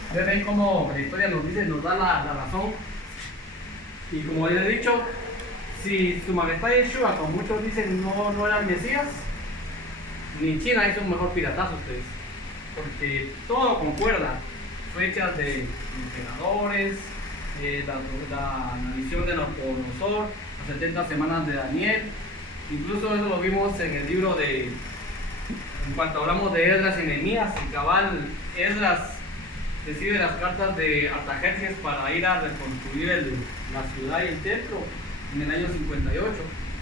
Ustedes ven cómo la historia nos dice, nos da la razón. Y como les he dicho, si su majestad Yeshua, como muchos dicen, no era el Mesías, ni China hizo un mejor piratazo ustedes. Porque todo concuerda. Fechas de emperadores, la visión de Nabucodonosor, las 70 semanas de Daniel. Incluso eso lo vimos en el libro en cuanto hablamos de Esdras y Nehemías, y cabal Esdras recibe las cartas de Artajerjes para ir a reconstruir la ciudad y el templo en el año 58.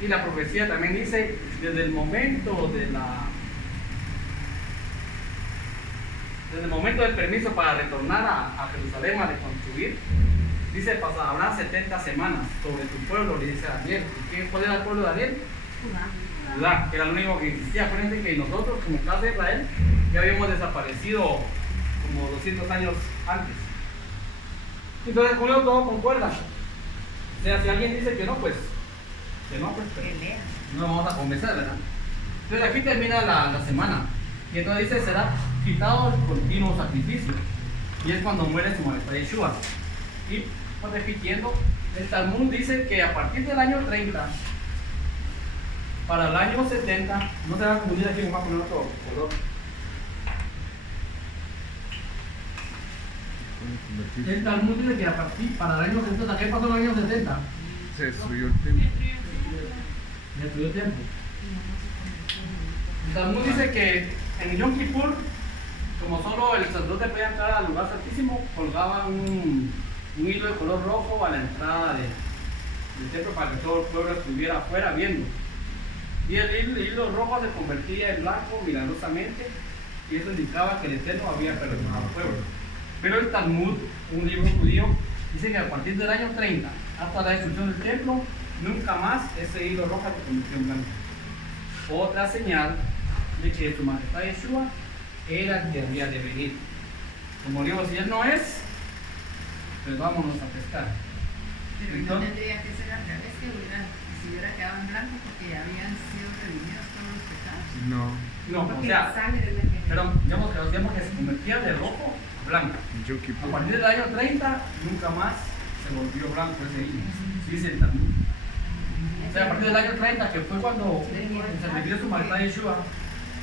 Y la profecía también dice, desde el momento del permiso para retornar a Jerusalén a reconstruir, dice, habrá 70 semanas sobre tu pueblo, le dice a Daniel. ¿Cuál era el pueblo de Daniel? Judá, que era lo único que existía. Acuérdense que nosotros, como casa de Israel, ya habíamos desaparecido como 200 años antes. Entonces, con eso todo concuerda. O sea, si alguien dice que no, pues no vamos a convencer, ¿verdad? Entonces, aquí termina la semana. Y entonces dice, será quitado el continuo sacrificio. Y es cuando muere su majestad Yeshua. Y, pues, repitiendo, el Talmud dice que a partir del año 30, para el año 70, no se va a confundir aquí, vamos a poner otro color. El Talmud dice que para el año 70, ¿qué pasó en el año 70? Se destruyó el templo. Destruyó el templo. El Talmud dice que en Yom Kippur, como solo el sacerdote podía entrar al lugar santísimo, colgaba un hilo de color rojo a la entrada del templo para que todo el pueblo estuviera afuera viendo. Y el hilo rojo se convertía en blanco milagrosamente, y eso indicaba que el Eterno había perdonado al pueblo. Pero el Talmud, un libro judío, Dice que a partir del año 30, hasta la destrucción del templo, nunca más ese hilo rojo se convirtió en blanco. Otra señal de que su majestad Yeshua era el que había de venir. Como digo, si él no es, pues vámonos a pescar. Pero no Entonces, tendría que ser al revés, que si hubiera quedado en blanco porque ya habían sido redimidos todos los pecados. No, no, o Porque sea, la sangre es la que... pero digamos que se convertía de rojo a blanco. Yom A Kippur. partir del año 30, nunca más se volvió blanco ese hilo. Dice el Talmud. O sea, a partir del año 30, que fue cuando se refiere su majestad Yeshua,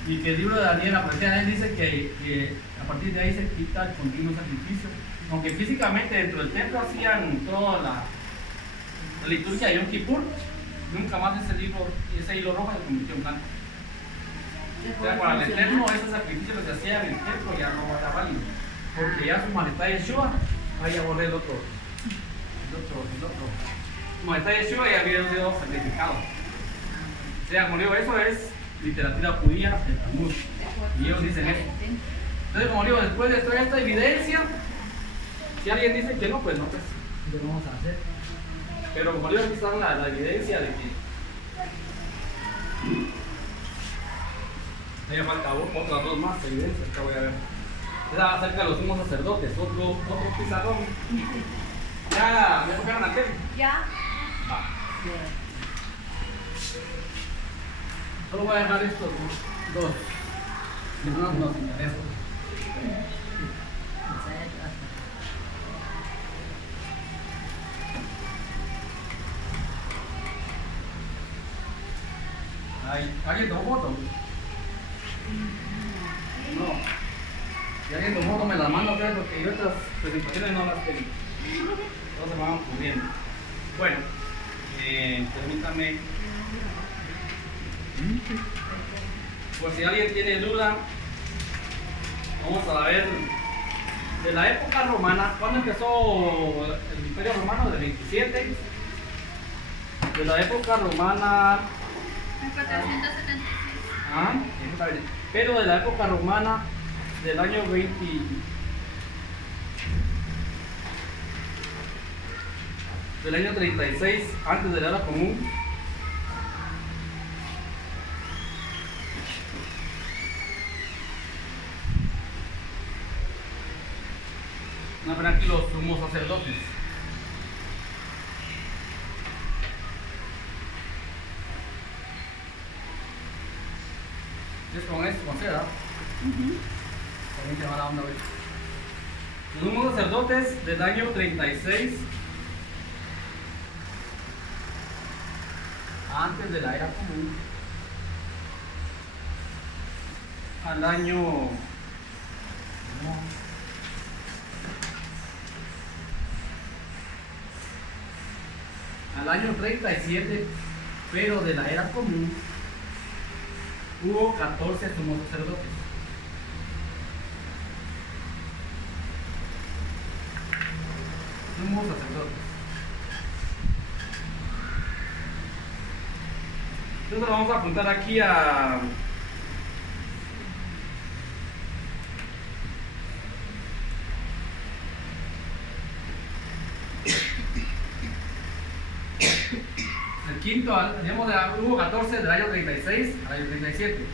y que el libro de Daniel aparecía en él, dice que a partir de ahí se quita el continuo sacrificio. Aunque físicamente dentro del templo hacían toda la liturgia de Yom Kippur, nunca más ese hilo rojo se convirtió en blanco. O sea, para el Eterno ese sacrificio que se hacía en el templo ya no era válido, porque ya su majestad Yeshua había borrado el otro. Su majestad Yeshua ya había sido sacrificado. O sea, como digo, eso es literatura judía del Talmud. Y ellos dicen eso. Entonces, como digo, después de toda esta evidencia, si alguien dice que no, pues no, pues lo vamos a hacer. Pero como digo, aquí está la evidencia de que me falta otras dos más evidencias que voy a ver. Esa acerca de los sumos sacerdotes, otro pizarrón. Ya tocaron aquel. Ya. Va. Solo voy a dejar estos dos. No nos interesa. ¿Alguien tomó foto? No. Si alguien tomó foto me la manda otra vez porque yo estas presentaciones no las tengo. Todos se me van ocurriendo. Bueno, permítame. Por si alguien tiene duda, vamos a ver de la época romana. ¿Cuándo empezó el Imperio Romano? Del 27. De la época romana. En 476. Ah, pero de la época romana del año 20. Del año 36, antes de la era común. Van a ver aquí los sumos sacerdotes. Es con esto, con seda. También se va la onda hoy. Los sumos sacerdotes del año 36 antes de la era común al año al año 37, pero de la era común hubo 14 sumos sacerdotes. Sumos sacerdotes. Entonces lo vamos a apuntar aquí a el quinto, digamos, hubo 14 del año 36 al año 37.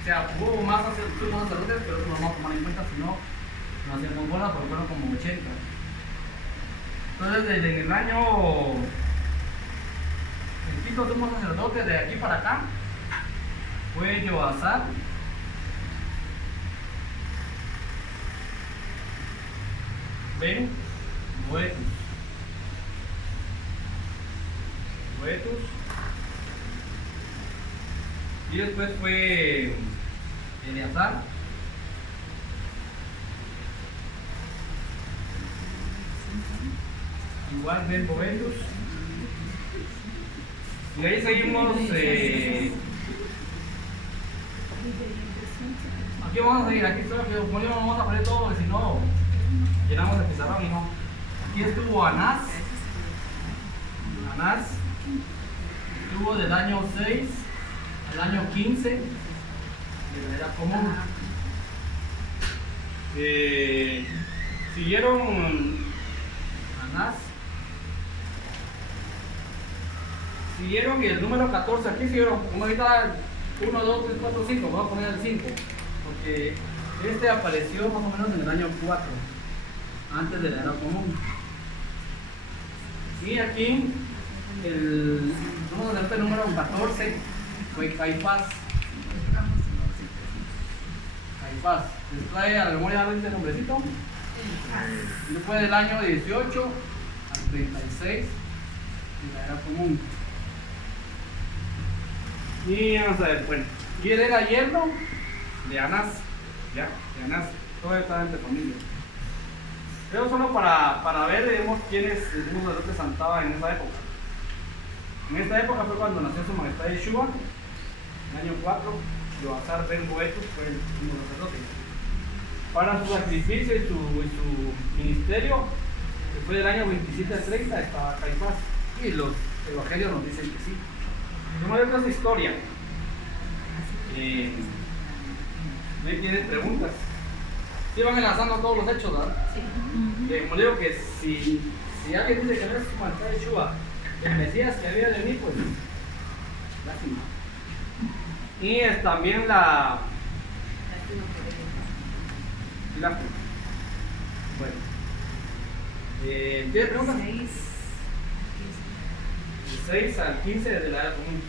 O sea, hubo más sumos sacerdotes, pero eso no vamos a tomar en cuenta, si no nos hacemos bola porque fueron como 80. Entonces, desde el año, el quinto sumo sacerdote de aquí para acá fue Joazar. Ben Boetus. Y después fue Eleazar. Igual Ben Boetus. Y ahí seguimos. Aquí vamos a seguir, aquí solo que como no vamos a poner todo, porque si no llenamos el pizarrón y no. Aquí estuvo Anás. Estuvo del año 6 al año 15 de la era común. Siguieron Anás, siguieron y el número 14 aquí siguieron, como ahorita 1, 2, 3, 4, 5, vamos a poner el 5, porque este apareció más o menos en el año 4, antes de la era común. Y aquí, vamos a hacer el número 14, fue Caifás. Caifás, ¿les trae a la memoria este nombrecito? Después del año 18 al 36 de la era común. Y vamos a ver, bueno, y él era yerno de Anás, ¿ya? De Anás, todo estaba entre familia. Pero solo para ver, digamos, quiénes el sacerdote santaba en esa época. En esta época fue cuando nació su majestad Yeshua, en el año 4, Yoazar ben Boetus fue el último sacerdote. Para su sacrificio y su ministerio, que fue del año 27 al 30, estaba Caifás. Y los evangelios nos dicen que sí. Vamos a ver otra historia. ¿No tienen preguntas? Sí, van enlazando todos los hechos, ¿verdad? Sí. Como digo que si alguien dice que no es su majestad Yeshua, el Mesías que había de venir, pues lástima. Y es también la. Bueno. ¿Tiene preguntas? 6 al 15 de la era común.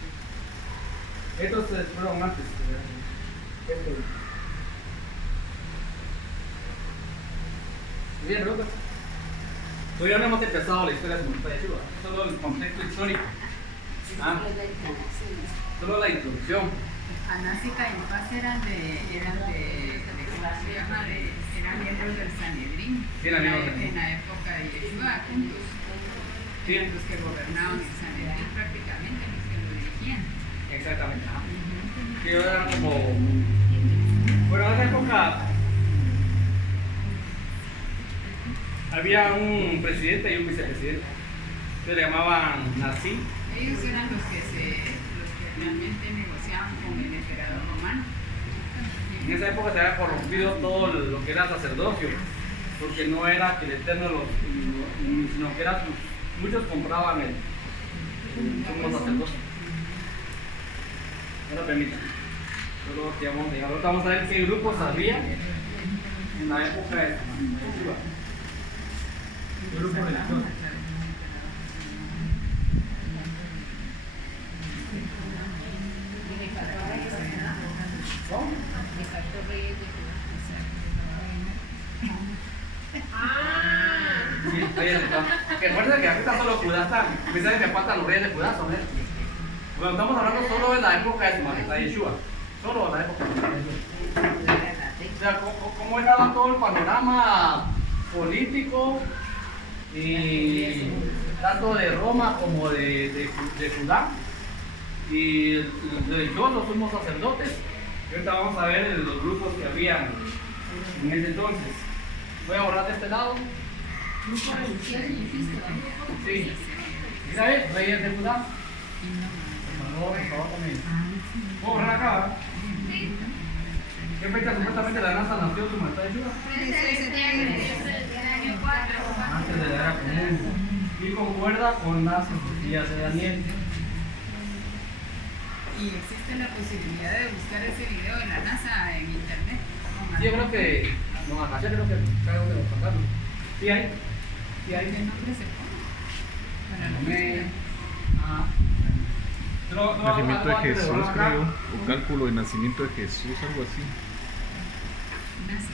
Estos fueron antes. Bien, preguntas. Todavía no hemos empezado la historia de su majestad Yeshua, solo el contexto histórico. Solo la introducción. Anás y Caifás eran miembros del Sanedrín, Sí, eran miembros del en la época de Yeshua, juntos. Sí. Los que gobernaban el Sanedrín prácticamente, los que lo dirigían. Exactamente. Sí, eran como. Bueno, en esa época había un presidente y un vicepresidente. Se le llamaban Nazi. Ellos eran los que realmente negociaban con el emperador romano. En esa época se había corrompido todo lo que era sacerdocio, porque no era que el Eterno sino que era muchos compraban el sumo sacerdocio. Ahora permítanme, solo que vamos a llegar. Ahorita vamos a ver qué grupos había en la época de Yeshua. ¿Qué grupos religiosos? ¿Cómo? Sí, que recuerden que ahorita solo Judá está, piensan que faltan los reyes de Judá, son estos. Bueno, estamos hablando solo de la época de su majestad Yeshua, solo de la época de su majestad Yeshua. O sea, cómo estaba todo el panorama político y tanto de Roma como de Judá y religiosos, los sumos sacerdotes. Y ahorita vamos a ver los grupos que habían en ese entonces. Voy a borrar de este lado. Grupo religioso, dijiste. Sí. Mira, reyes de Judá. Por favor, también. ¿Puedo borrar acá? Sí. ¿Qué fecha supuestamente la NASA nació su majestad Yeshua? 13 de septiembre del año 4. Antes de la era común. Y concuerda con las profecías de Daniel. Y existe la posibilidad de buscar ese video de la NASA en internet. Sí, yo creo que. No, acá yo creo que cada uno de los sacarlo. Sí hay. Sí ¿Qué hay. nombre se pone? Para la Me- búsqueda. Ah. Nacimiento de antes Jesús, borrar acá. creo. O cálculo de nacimiento de Jesús, algo así. NASA.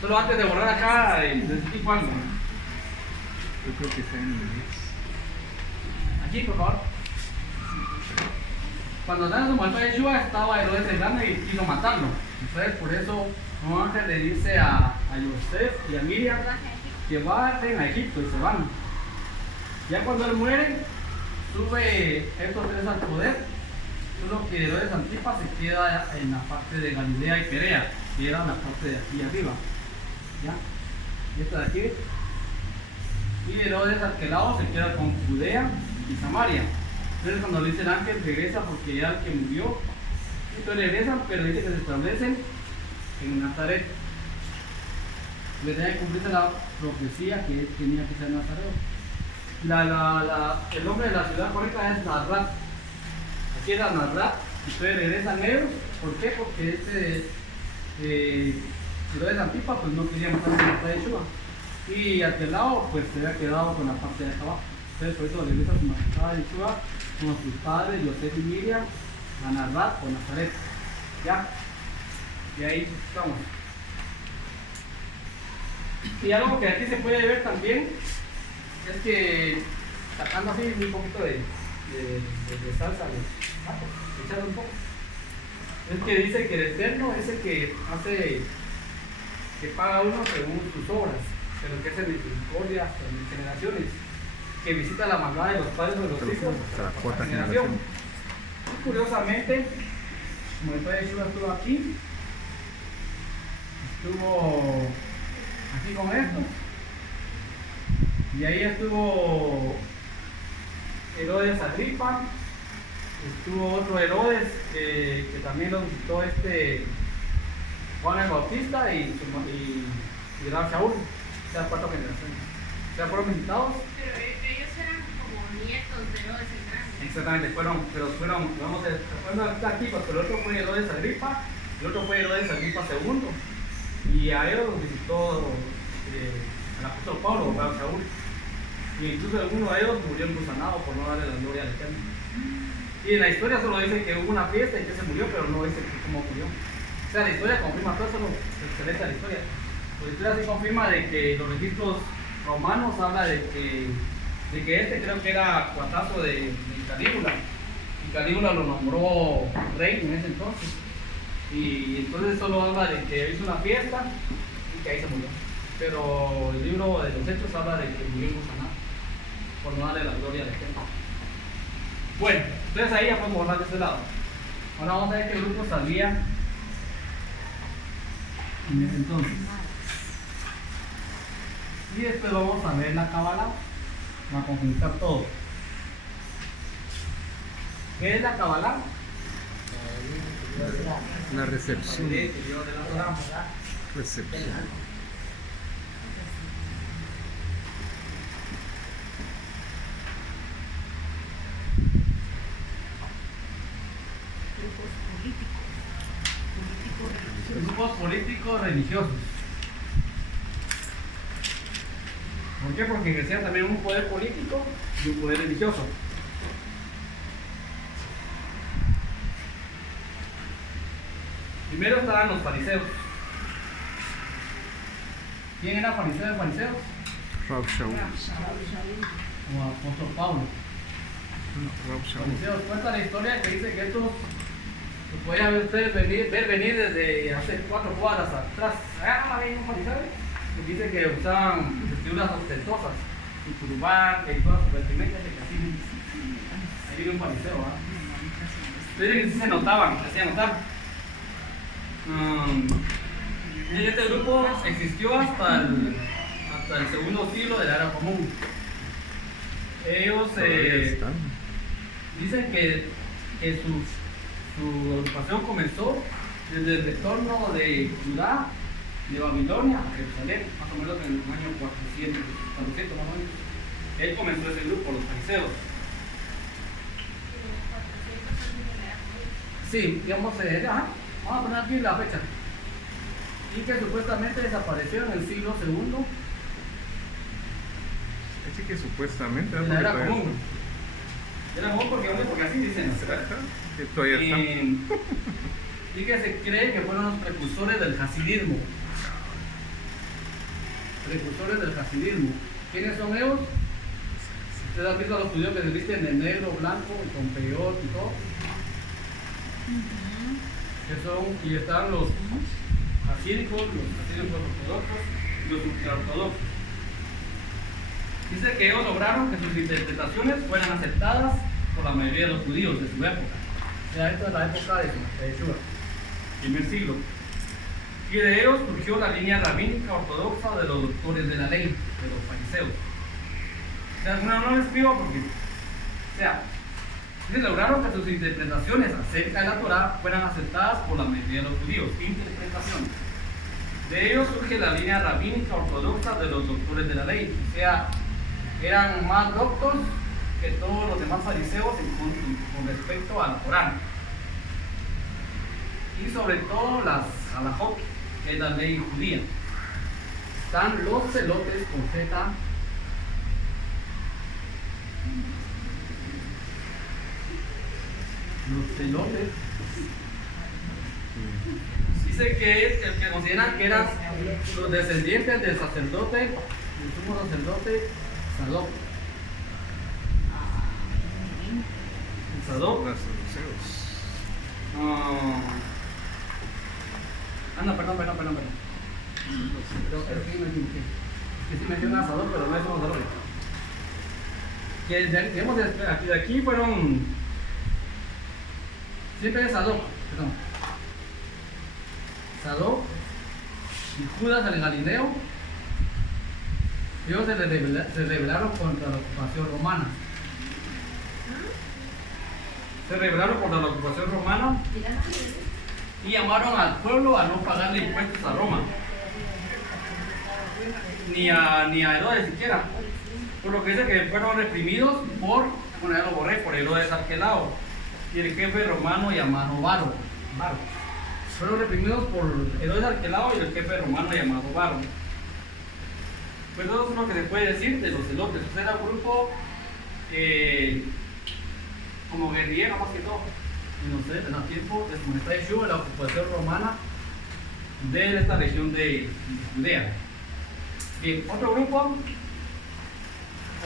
Solo antes de borrar acá, decir cuándo. Yo creo que está en inglés. Aquí, por favor. Cuando nace su majestad Yeshua estaba Herodes el Grande y quiso matarlo. Entonces, por eso, un ángel le dice a Yosef y a Miriam que vayan a Egipto y se van. Ya cuando él muere, sube estos tres al poder, solo que Herodes Antipas se queda en la parte de Galilea y Perea, que era la parte de aquí arriba. ¿Ya? Y esta de aquí. Y Herodes Arquelao se queda con Judea y Samaria. Entonces cuando le dice el ángel, regresa porque ya el que murió. Entonces regresan, pero dice que se establecen en Nazaret. Le tenía que cumplirse la profecía que él tenía que ser Nazareo. El nombre de la ciudad correcta es Nazrat. Aquí era Nazrat. Ustedes regresan ellos. ¿Por qué? Porque Herodes Antipa pues no quería matar a la de Yeshua. Y aquel lado pues se había quedado con la parte de acá abajo. Entonces por eso regresa a su majestad de Yeshua con sus padres, Yosef y Miriam, a Nazrat o Nazaret. ¿Ya? Y ahí estamos. Y algo que aquí se puede ver también es que, sacando así un poquito de salsa, echando un poco, es que dice que el Eterno es el que hace, que paga a uno según sus obras, pero que hace misericordia en mis generaciones, que visita la maldad de los padres de los hijos hasta la cuarta generación. generación. Y curiosamente, como el padre Yeshua estuvo aquí, estuvo aquí con esto, y ahí estuvo Herodes Agripa, estuvo otro Herodes que también lo visitó Juan el Bautista y Gran Shaul, o sea, 4 generaciones. O sea, fueron visitados. Pero ellos eran como nietos de Herodes el Grande. Exactamente, fueron, vamos a ver, aquí, pues, pero el otro fue Herodes Agripa, el otro fue Herodes Agripa II, y a ellos los visitó el apóstol Pablo, Gran Shaul. Y incluso alguno de ellos murió embusanado por no darle la gloria al Eterno. Y en la historia solo dice que hubo una fiesta y que se murió, pero no dice cómo murió. O sea, la historia confirma todo eso, es excelente la historia. La historia sí confirma de que los registros romanos habla de que creo que era cuatazo de Calígula. Y Calígula lo nombró rey en ese entonces. Y entonces solo habla de que hizo una fiesta y que ahí se murió. Pero el libro de los Hechos habla de que murió embusanado por no darle la gloria al Eterno. Bueno, entonces ahí ya podemos borrar de este lado. Ahora vamos a ver qué grupo salía en ese entonces. Y después vamos a ver la Kabbalah, vamos a completar todo. ¿Qué es la Kabbalah? La recepción. El Dios de la Torah. Recepción. Grupos políticos religiosos. ¿Por qué? Porque ejercían también un poder político y un poder religioso. Primero estaban los fariseos. ¿Quién era fariseo de fariseos? Rab Shaul. Como apóstol Pablo. No, Rab Shaul. Fariseos, cuenta la historia que dice que estos los podían ustedes ver venir desde hace 4 cuadras atrás. Hay un fariseo que dice que usaban vestiduras ostentosas, su turbán y todas sus vestimentas de casino. Ahí viene un fariseo, ¿ah? Entonces sí se notaban, se hacían notar. Y este grupo existió hasta el segundo siglo de la era común. Ellos dicen que su agrupación comenzó desde el retorno de Judá, de Babilonia a Jerusalén, más o menos en el año 400 más o menos. Ahí comenzó ese grupo, los fariseos. Sí, digamos, vamos a poner aquí la fecha. Y que supuestamente desapareció en el siglo II. Así que supuestamente. De la era común. Era común porque así dicen. Que todavía está. Y que se cree que fueron los precursores del hasidismo. Precursores del hasidismo. ¿Quiénes son ellos? Ustedes han visto a los judíos que se visten de negro, blanco, y con peyot y todo. Que son, y están los hasídicos ortodoxos y los ultraortodoxos. Dice que ellos lograron que sus interpretaciones fueran aceptadas por la mayoría de los judíos de su época. Ya esta es la época de Yeshua, primer siglo. Y de ellos surgió la línea rabínica ortodoxa de los doctores de la ley, de los fariseos. O sea, no lo escribo porque, o sea, lograron que sus interpretaciones acerca de la Torah fueran aceptadas por la mayoría de los judíos. Interpretaciones. De ellos surge la línea rabínica ortodoxa de los doctores de la ley. O sea, eran más doctos que todos los demás fariseos con respecto al Corán. Y sobre todo las halajot, que es la ley judía. Están los celotes con Z. Los celotes. Dice que el que consideran que eran los descendientes del sacerdote, del sumo sacerdote Sadoc. Sadoc. Los saduceos. No, perdón. Creo que aquí me equivoqué. Que sí menciona a Sadoc, pero no es un Sadoc. Que digamos de aquí fueron. Siempre es Sadoc, perdón. Sadoc y Judas el Galileo, ellos se rebelaron contra la ocupación romana. Se rebelaron contra la ocupación romana y llamaron al pueblo a no pagarle impuestos a Roma, ni a Herodes siquiera. Por lo que dice que fueron reprimidos por Herodes Arquelao y el jefe romano llamado Varo. Fueron reprimidos por Herodes Arquelao y el jefe romano llamado Varo. Pues eso es lo que se puede decir de los celotes. O sea, era un grupo como guerrillero más que todo. Y no sé, en el tiempo de comunidad de Yeshua, la ocupación romana de esta región de Judea. Bien, otro grupo,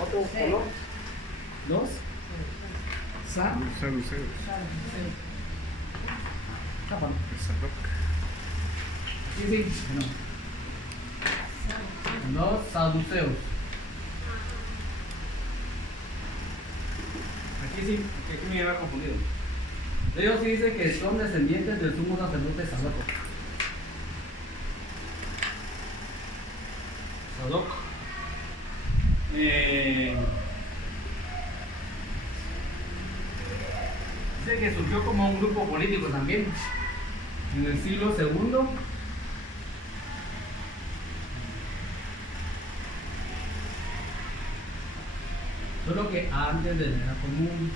otro color, los Saduceos. Sadoc. Sí, no. Los saduceos. Aquí me había confundido. Ellos sí dicen que son descendientes del sumo sacerdote Sadoc. Dice que surgió como un grupo político también en el siglo II. Solo que antes de la era común.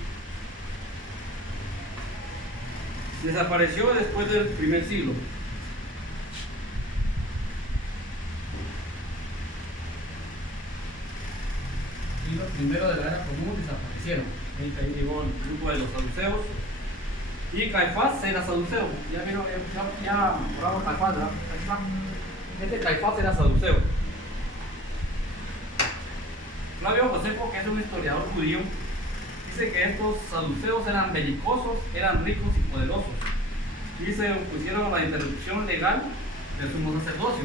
Desapareció después del primer siglo. Siglo primero de la era común desaparecieron. Ahí llegó el grupo de los saduceos. Y Caifás era saduceo. Ya vieron, ya moramos Caifás, ¿verdad? Este Caifás era saduceo. Flavio Josefo, que es un historiador judío, dice que estos saduceos eran belicosos, eran ricos y poderosos. Y se opusieron a la interrupción legal del sumo sacerdocio.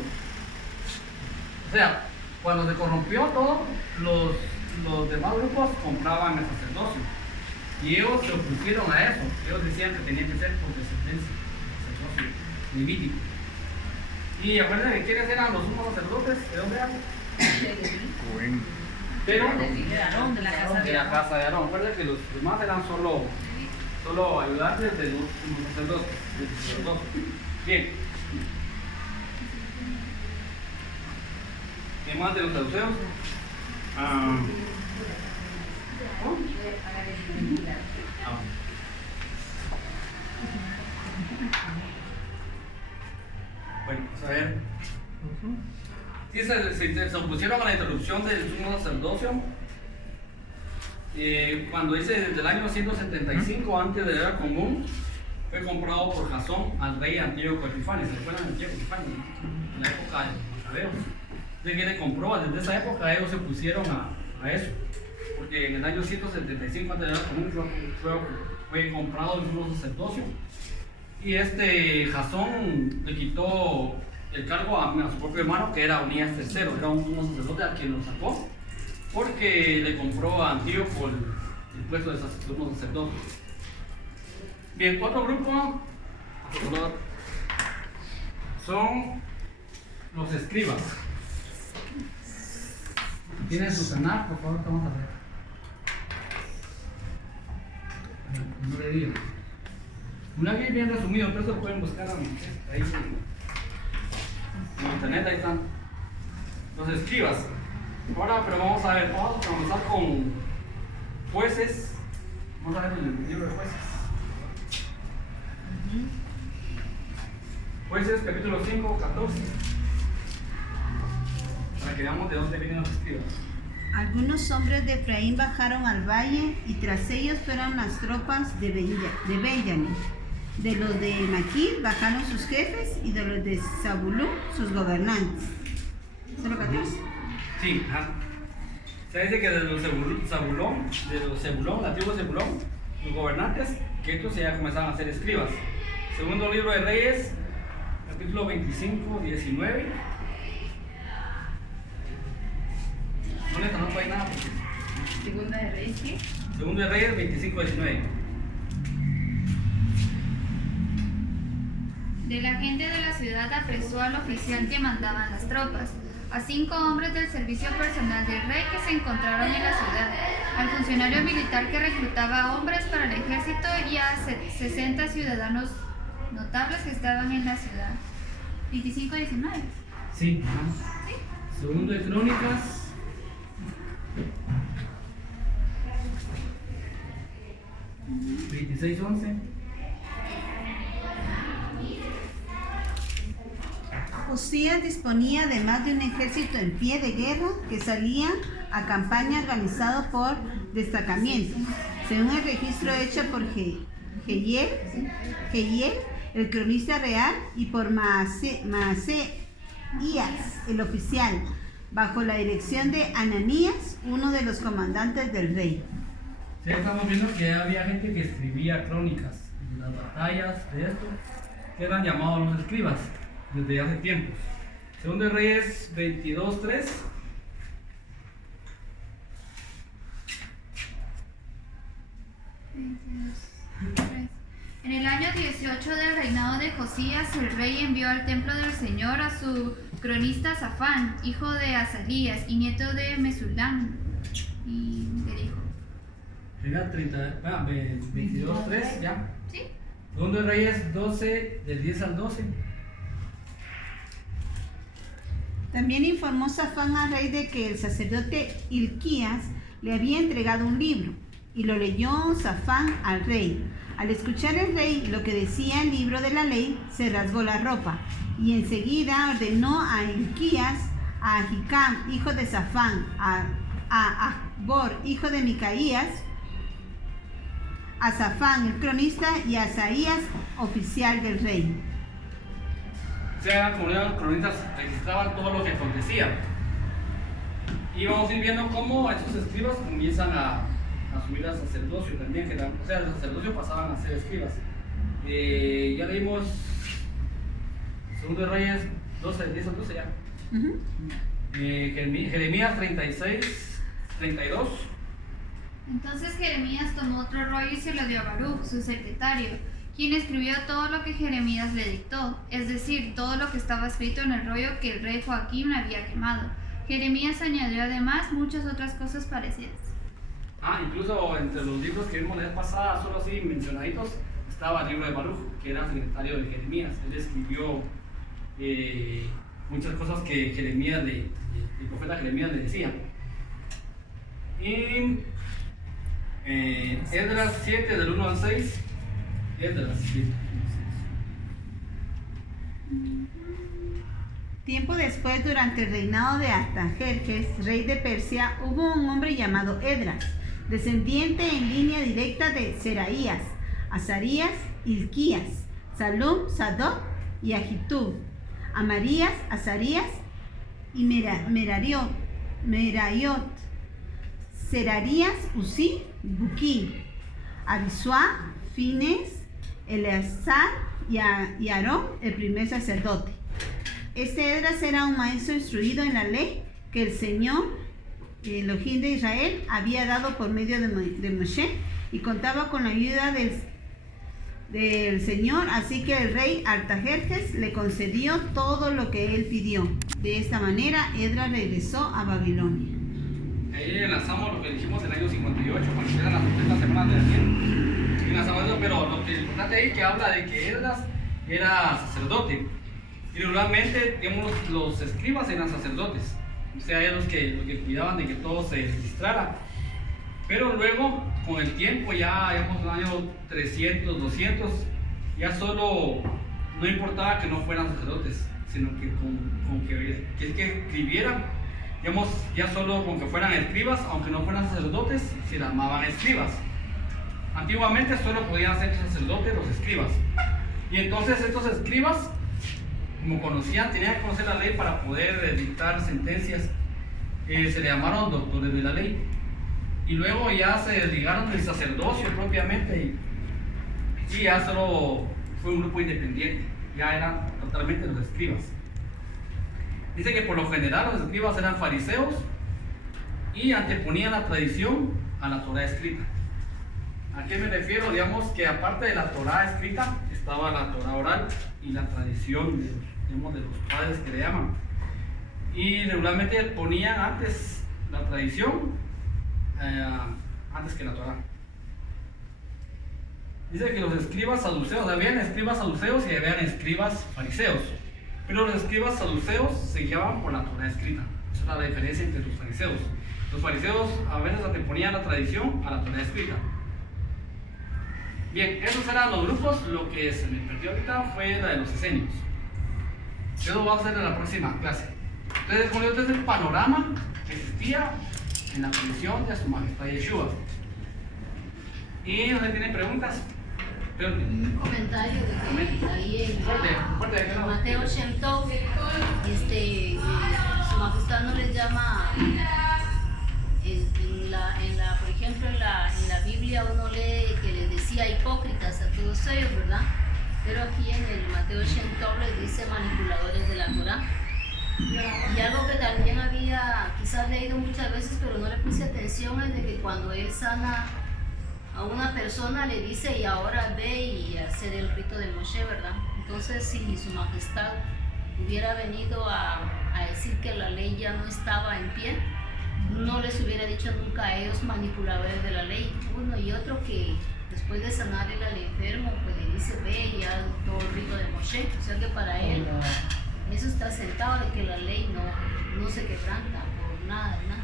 O sea, cuando se corrompió todo, los demás grupos compraban el sacerdocio. Y ellos se opusieron a eso. Ellos decían que tenía que ser por descendencia, sacerdocio levítico. Y acuérdense que quiénes eran los sumos sacerdotes, ¿de dónde eran? Cohen. Pero De Aarón, de la casa de la casa de Aarón. Acuérdense que los demás eran solo ayudantes de los sumos sacerdotes. Bien. ¿Qué más de los saduceos? Bueno, vamos a ver. Sí, se opusieron a la interrupción del sumo sacerdocio. Cuando dice desde el año 175 antes de la era común, fue comprado por Jasón al rey Antíoco Epifanes. ¿Se acuerdan de Antíoco Epifanes? En la época de los macabeos. ¿De qué le compró? Desde esa época ellos se pusieron a eso. Porque en el año 175 antes de la era común fue comprado el sumo sacerdocio. Y Jasón le quitó el cargo a su propio hermano, que era Onías III, era un sumo sacerdote a quien lo sacó, porque le compró a Antíoco el puesto de sumo sacerdote. Bien, otro grupo son los escribas. ¿Tienen su canal? Por favor, vamos a ver. No le digo. Una guía bien resumido, pero eso pueden buscar ahí en internet, ahí están. Los escribas. Ahora, pero vamos a ver, vamos a comenzar con Jueces. Vamos a ver el libro de Jueces. Jueces, capítulo 5, 14. Para que veamos de dónde vienen los escribas. Algunos hombres de Efraín bajaron al valle y tras ellos fueron las tropas de Benjamín. De los de Maquir bajaron sus jefes y de los de Zabulón sus gobernantes. ¿Solo 14? Sí, ajá. Se dice que de los Zebulón, la tribu de Zebulón, los gobernantes, que estos ya comenzaban a ser escribas. Segundo libro de Reyes, capítulo 25, 19. No les anoto ahí nada porque... Segunda de Reyes, ¿qué? Segundo de Reyes, 25, 19. De la gente de la ciudad apresó al oficial que mandaban las tropas, a 5 hombres del servicio personal del rey que se encontraron en la ciudad, al funcionario militar que reclutaba hombres para el ejército y a 60 ciudadanos notables que estaban en la ciudad. 25-19. Sí, ajá. ¿Sí? Segundo de Crónicas. Uh 26:11. Usías disponía además de un ejército en pie de guerra que salía a campaña organizado por destacamientos, según el registro hecho por Jehiel, el cronista real, y por Maaseías, el oficial, bajo la dirección de Ananías, uno de los comandantes del rey. Sí, estamos viendo que había gente que escribía crónicas de las batallas, de esto, que eran llamados los escribas desde hace tiempos. Segundo de Reyes 22:3. En el año 18 del reinado de Josías, el rey envió al templo del Señor a su cronista Safán, hijo de Azarías y nieto de Mesulam. Y le dijo: Primera 22:3, ya. ¿Sí? Segundo de Reyes 12, del 10 al 12. También informó Safán al rey de que el sacerdote Hilquías le había entregado un libro, y lo leyó Safán al rey. Al escuchar el rey lo que decía el libro de la ley, se rasgó la ropa, y enseguida ordenó a Hilquías, a Ahicam, hijo de Safán, a Acbor, hijo de Micaías, a Safán, el cronista, y a Asaías, oficial del rey. O sea, como los cronistas registraban todo lo que acontecía. Y vamos a ir viendo cómo estos escribas comienzan a asumir al sacerdocio también, o sea, el sacerdocio pasaban a ser escribas. Ya leímos Segundo de Reyes 12, 10 al 12 ya. Jeremías 36, 32. Entonces Jeremías tomó otro rollo y se lo dio a Baruch, su secretario, quien escribió todo lo que Jeremías le dictó, es decir, todo lo que estaba escrito en el rollo que el rey Joaquín había quemado. Jeremías añadió además muchas otras cosas parecidas. Incluso entre los libros que vimos la vez pasada, solo así mencionaditos, estaba el libro de Baruch, que era secretario de Jeremías. Él escribió muchas cosas que el profeta Jeremías le decía. Y Esdras 7, del 1 al 6. Esdras 7. Tiempo después, durante el reinado de Artajerjes, rey de Persia, hubo un hombre llamado Esdras, descendiente en línea directa de Seraías, Azarías, Hilquías, Salum, Sadoc y Ahitub, Amarías, Azarías y Merayot, Serarías, Uzí, Buquí, Abisuá, Fines, Eleazar y Aarón, el primer sacerdote. Este Esdras era un maestro instruido en la ley que el Señor, el Elohim de Israel, había dado por medio de Moshe, y contaba con la ayuda del Señor, así que el rey Artajerjes le concedió todo lo que él pidió. De esta manera, Esdras regresó a Babilonia. Ahí enlazamos lo que dijimos en el año 58, cuando eran las 30 semanas de Daniel. Enlazamos eso, pero lo que importante ahí que habla de que Esdras era sacerdote. Y regularmente, digamos, los escribas eran sacerdotes. O sea, eran los que cuidaban de que todo se registrara. Pero luego, con el tiempo, ya digamos en el año 300, 200, ya solo no importaba que no fueran sacerdotes, sino que con que escribieran, digamos, ya solo con que fueran escribas, aunque no fueran sacerdotes, se llamaban escribas. Antiguamente solo podían ser sacerdotes los escribas. Y entonces estos escribas, como conocían, tenían que conocer la ley para poder dictar sentencias. Se le llamaron doctores de la ley. Y luego ya se desligaron del sacerdocio propiamente y ya solo fue un grupo independiente. Ya eran totalmente los escribas. Dice que por lo general los escribas eran fariseos y anteponían la tradición a la Torá escrita. ¿A qué me refiero? Digamos que aparte de la Torá escrita estaba la Torá oral y la tradición de los padres que le llaman. Y regularmente ponían antes la tradición antes que la Torá. Dice que los escribas saduceos, habían escribas saduceos y habían escribas fariseos, pero los escribas saduceos se guiaban por la Torá escrita. Esa es la diferencia entre los fariseos. Los fariseos a veces anteponían la tradición a la Torá escrita. Bien, esos eran los grupos. Lo que se me perdió ahorita fue la de los esenios. Eso lo vamos a hacer en la próxima clase. Entonces, bueno, este es el panorama que existía en la comisión de Su Majestad Yeshua. ¿Y no se tienen preguntas? Un comentario de que ahí en Mateo Shem Tov, Su Majestad no les llama, por ejemplo en la Biblia uno lee que les decía hipócritas a todos ellos, ¿verdad? Pero aquí en el Mateo Shem Tov les dice manipuladores de la Torah. Y algo que también había quizás leído muchas veces pero no le puse atención es de que cuando él sana a una persona le dice y ahora ve y hacer el rito de Moshe, ¿verdad? Entonces si Su Majestad hubiera venido a decir que la ley ya no estaba en pie, no les hubiera dicho nunca a ellos manipuladores de la ley. Uno y otro que después de sanar él al enfermo pues le dice ve y haz todo el rito de Moshe, o sea que para él eso está sentado de que la ley no se quebranta por nada, nada.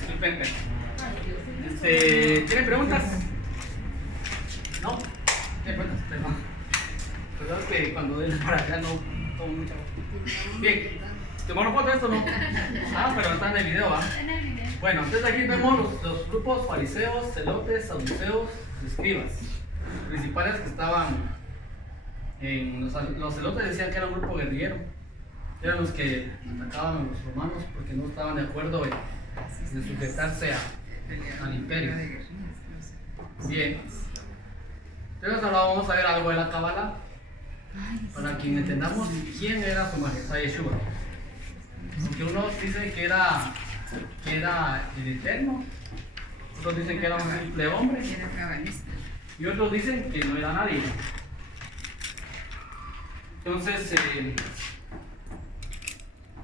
Disculpen. ¿Tienen preguntas? ¿No? ¿Tienen preguntas? Perdón que cuando den para acá no tomo mucha. Bien, ¿tomaron foto de esto no? Ah, pero está en el video, ¿va? Bueno, entonces aquí vemos los grupos fariseos, celotes, saduceos, escribas. Los principales que estaban los celotes decían que era un grupo guerrillero. Eran los que atacaban a los romanos porque no estaban de acuerdo en sujetarse al imperio. Bien. Entonces ahora vamos a ver algo de la Cábala para que entendamos quién era Su Majestad Yeshua. Porque unos dicen que era el Eterno, otros dicen que era un simple hombre y otros dicen que no era nadie. Entonces,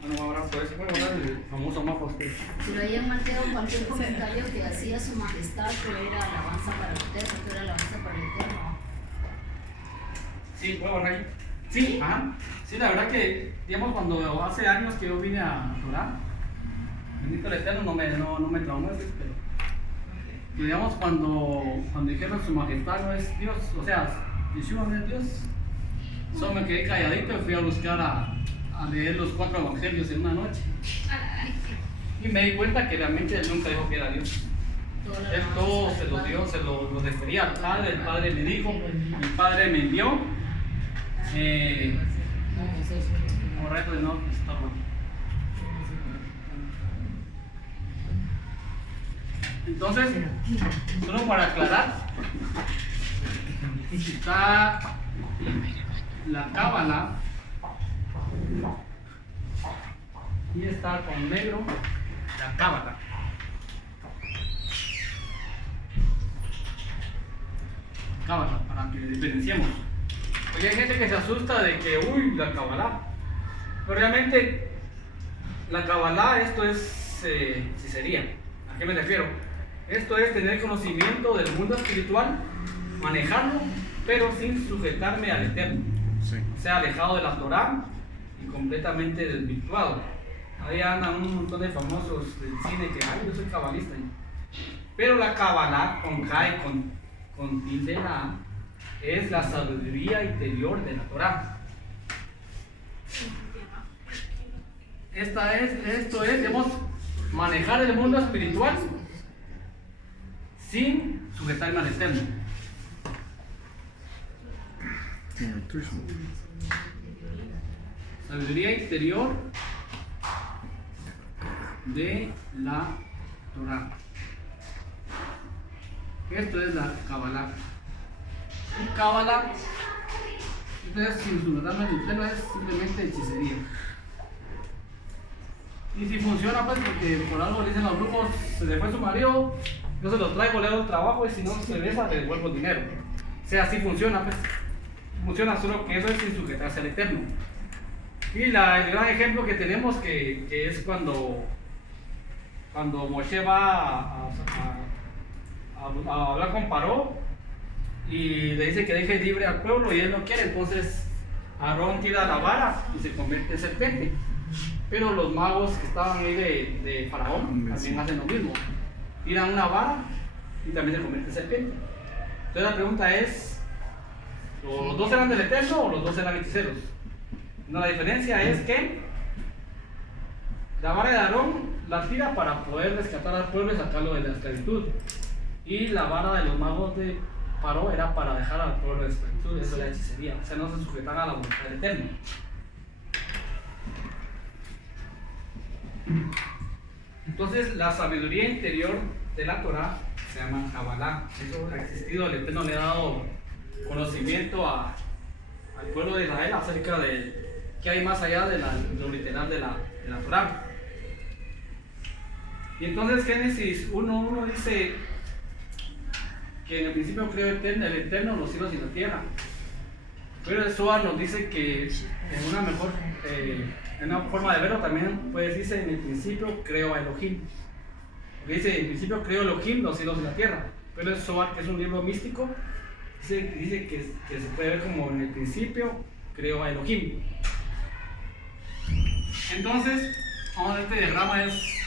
bueno, ahora por eso voy a hablar del famoso mapa usted. Pero ahí en Mateo cualquier comentario que hacía Su Majestad que era alabanza para el Eterno, que era alabanza para el Eterno. Sí, puedo borrar ahí. Sí, ajá. Sí, la verdad que, digamos, cuando hace años que yo vine a Torah, bendito el Eterno, no me traumó, pero digamos, cuando dijeron Su Majestad no es Dios, o sea, Yeshua no es Dios, solo me quedé calladito y fui a buscar a leer los 4 evangelios en una noche. Y me di cuenta que realmente él nunca dijo que era Dios. Él todo se lo dio, se lo refería al Padre, el Padre me dijo, el Padre me envió. Correcto, no, está bueno. Entonces, solo para aclarar, está la Cábala y está con negro la Cábala. Cábala, para que diferenciemos. Porque hay gente que se asusta de que, uy, la Cábala. Pero realmente, la Cábala, esto es hechicería. ¿A qué me refiero? Esto es tener conocimiento del mundo espiritual, manejarlo, pero sin sujetarme al Eterno. Sí. O sea, alejado de la Torá y completamente desvirtuado. Ahí andan un montón de famosos del cine que, ay, yo soy cabalista. Pero la Kabbalah, con K y con tilde A, es la sabiduría interior de la Torá. Esto es, debemos manejar el mundo espiritual sin sujetarme al Eterno. Simetrismo. Sabiduría interior de la Torá. Esto es la Kabbalah. Y Kabbalah, entonces, sin sujetarme al Eterno, es simplemente hechicería. Y si funciona, pues, porque por algo le dicen los brujos, se le fue su marido, yo se lo traigo, le hago el trabajo y si no se besa, le devuelvo el dinero. O sea, así funciona, pues. Funciona, solo que eso es sin sujetarse al Eterno. Y el gran ejemplo que tenemos que es cuando Moshe va a hablar con Paró y le dice que deje libre al pueblo y él no quiere, entonces Aarón tira la vara y se convierte en serpiente. Pero los magos que estaban ahí de Faraón también hacen lo mismo. Tiran una vara y también se convierte en serpiente. Entonces la pregunta es, ¿los dos eran del Eterno o los dos eran hechiceros? No, la diferencia es que la vara de Aarón la tira para poder rescatar al pueblo y sacarlo de la esclavitud. Y la vara de los magos de Paró era para dejar al pueblo de la esclavitud. Eso era hechicería. O sea, no se sujetaba a la voluntad del Eterno. Entonces, la sabiduría interior de la Torá se llama Kabbalah. Eso ha existido, el Eterno le ha dado conocimiento al pueblo de Israel acerca de qué hay más allá de lo literal de la Torá. Y entonces Génesis 1:1 dice que en el principio creó el Eterno los cielos y la tierra. Pero el Zohar nos dice que en una mejor en una forma de verlo también puede decirse en el principio creó a Elohim. Porque dice en el principio creó Elohim los cielos y la tierra. Pero el Zohar, que es un libro místico, dice que se puede ver como en el principio creó a Elohim. Entonces, vamos a ver, este diagrama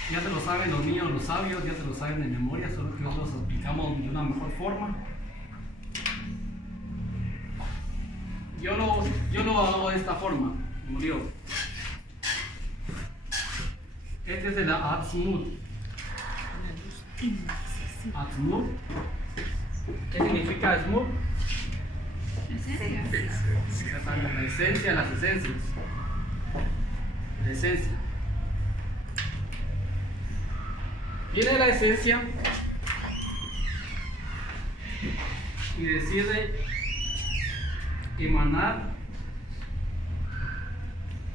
ya se lo saben los niños, los sabios, ya se lo saben de memoria, solo que nosotros lo explicamos de una mejor forma. Yo lo hago de esta forma, murió. Este es de la Atzmut. Atzmut. ¿Qué significa Atzmut? La esencia, las esencias. La esencia. Viene la esencia y decide emanar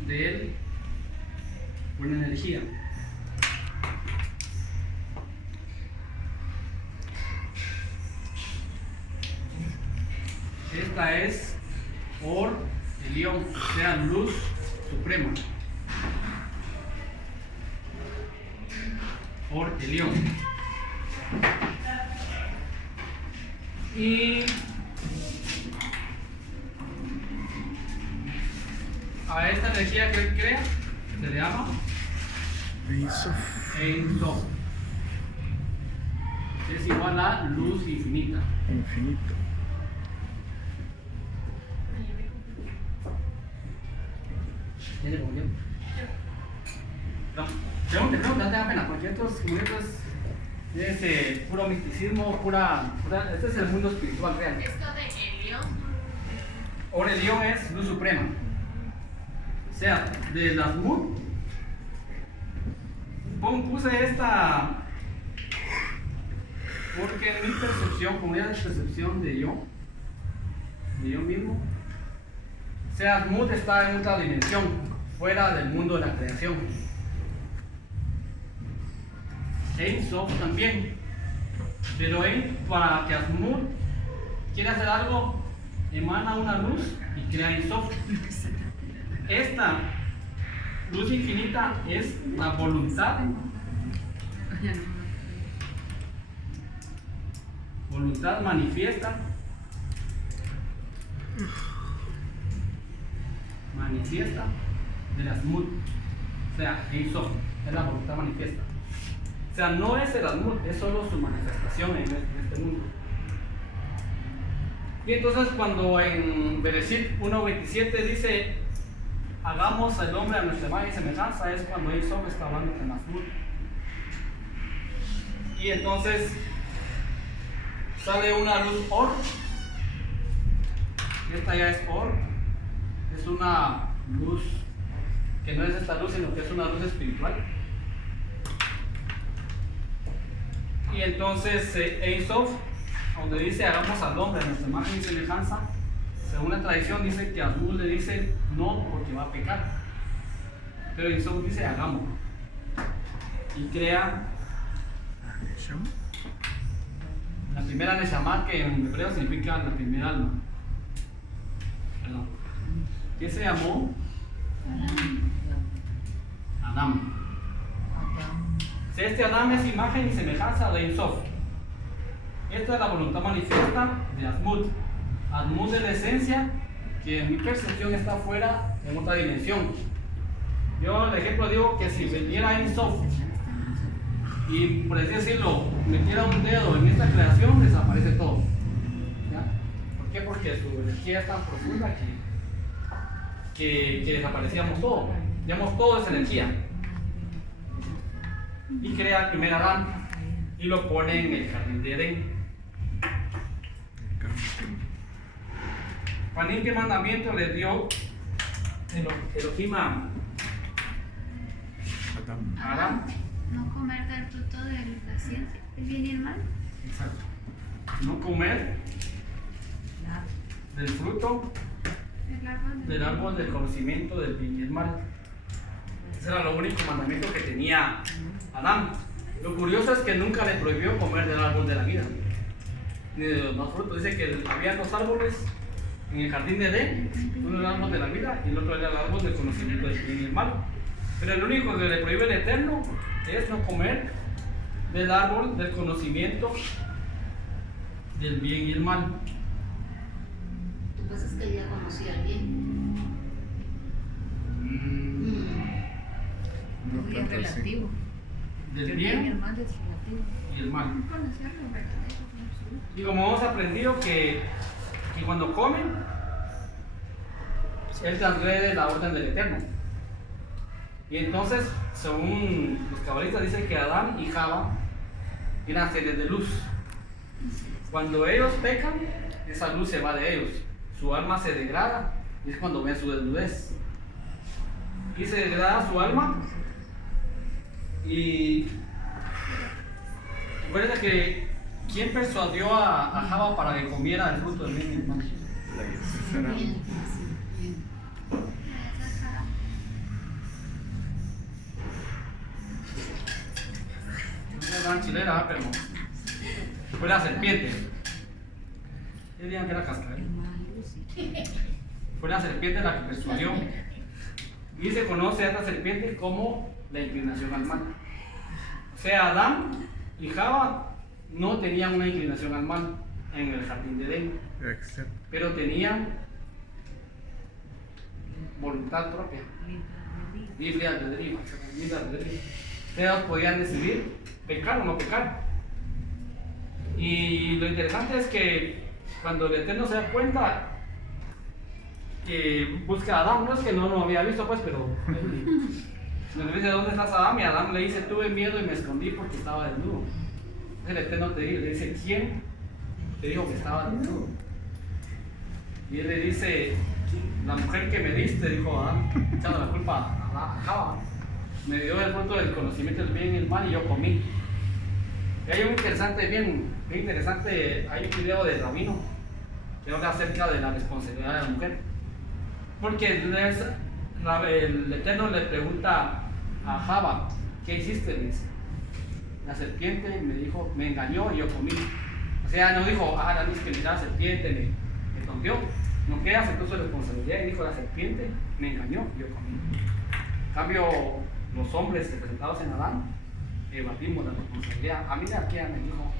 de él una energía. Esta es Or Elión, o sea, luz suprema. Or Elión. Y a esta energía que él crea se le llama Ein Sof. Es igual a luz infinita. Infinito. No tenga pena, porque estos es puro misticismo, este es el mundo espiritual real. Esto de Elión. Ahora Elión es luz suprema. O sea, de las Mut, puse esta porque en mi percepción, como ya es percepción de yo mismo, o sea, Mut está en otra dimensión, fuera del mundo de la creación. Ein Sof también, pero para que Asmut quiera hacer algo, emana una luz y crea Ein Sof. Esta luz infinita es la voluntad Ya no. Voluntad manifiesta. Manifiesta de las mut. O sea, Ein Sof, es la voluntad manifiesta. O sea, no es el Asmut, es solo su manifestación en este mundo. Y entonces cuando en Bereshit 1.27 dice hagamos al hombre a nuestra imagen y semejanza, es cuando Ein Sof está hablando con Asmut. Y entonces sale una luz Or. Esta ya es Or. Es una luz que no es esta luz, sino que es una luz espiritual. Y entonces Ein Sof, donde dice hagamos al hombre a nuestra imagen y semejanza, según la tradición dice que Asmut le dice no porque va a pecar, pero Ein Sof dice hagámoslo y crea la primera Neshama, que en hebreo significa la primera alma. Perdón. ¿Qué se llamó? Adam. Este Adam es imagen y semejanza de Ein Sof. Esta es la voluntad manifiesta de Asmut. Asmut es la esencia que en mi percepción está fuera en otra dimensión. Yo, de ejemplo, digo que si viniera Ein Sof y, por así decirlo, metiera un dedo en esta creación, desaparece todo. ¿Ya? ¿Por qué? Porque su energía es tan profunda que desaparecíamos todo. Digamos, todo es energía. Y crea el primer Adán y lo pone en el jardín de Edén. Juanín, ¿qué mandamiento le dio Elohim a Adán? No comer del fruto de la ciencia, el bien y el mal. Exacto. No comer del fruto del árbol del conocimiento del bien y el mal. Ese era lo único mandamiento que tenía Adán. Lo curioso es que nunca le prohibió comer del árbol de la vida, ni de los dos frutos. Dice que había dos árboles en el jardín de Edén, uno era el árbol de la vida y el otro era el árbol del conocimiento del bien y el mal. Pero el único que le prohíbe el Eterno es no comer del árbol del conocimiento del bien y el mal. Lo que pasa es que ella conocía al bien. No Muy tanto así. relativo. Del El bien mal es relativo. y el mal. No conocía lo verdadero, lo absoluto. Y como hemos aprendido que cuando comen, él transgrede la orden del Eterno. Y entonces, según los cabalistas, dicen que Adán y Java eran seres de luz. Cuando ellos pecan, esa luz se va de ellos. Su alma se degrada y es cuando ven su desnudez. Y se degrada su alma. Y recuerden que ¿quién persuadió a Java para que comiera el fruto del bien y el mal? La Yetzirah. Bien, bien. No es gran chilera, pero fue la serpiente. ¿Qué dirían que era cascabel? Fue la serpiente la que persuadió. Y se conoce a esta serpiente como la inclinación al mal. O sea, Adán y Java no tenían una inclinación al mal en el jardín de Edén, Excepto. pero tenían voluntad propia, libre albedrío. Ellos podían decidir pecar o no pecar. Y lo interesante es que cuando el Eterno se da cuenta que busca a Adán, no es que no lo había visto, pues, pero le dice: ¿dónde estás, Adán? Y Adán le dice: tuve miedo y me escondí porque estaba desnudo. El Eterno le dice: ¿quién te dijo que estaba desnudo? Y él le dice: la mujer que me diste, dijo Adán, echando la culpa a Java, me dio el fruto del conocimiento del bien y el mal y yo comí. Y hay un interesante, bien interesante, hay un video de Rabino que habla acerca de la responsabilidad de la mujer. Porque el Eterno le pregunta a Java: ¿qué hiciste? Le dice: la serpiente me dijo, me engañó y yo comí. O sea, no dijo: la luz que mira, la serpiente me tonteó. No, que aceptó su responsabilidad y dijo: la serpiente me engañó y yo comí. En cambio, los hombres representados en Adán evatimos la responsabilidad. A mí aquí me dijo,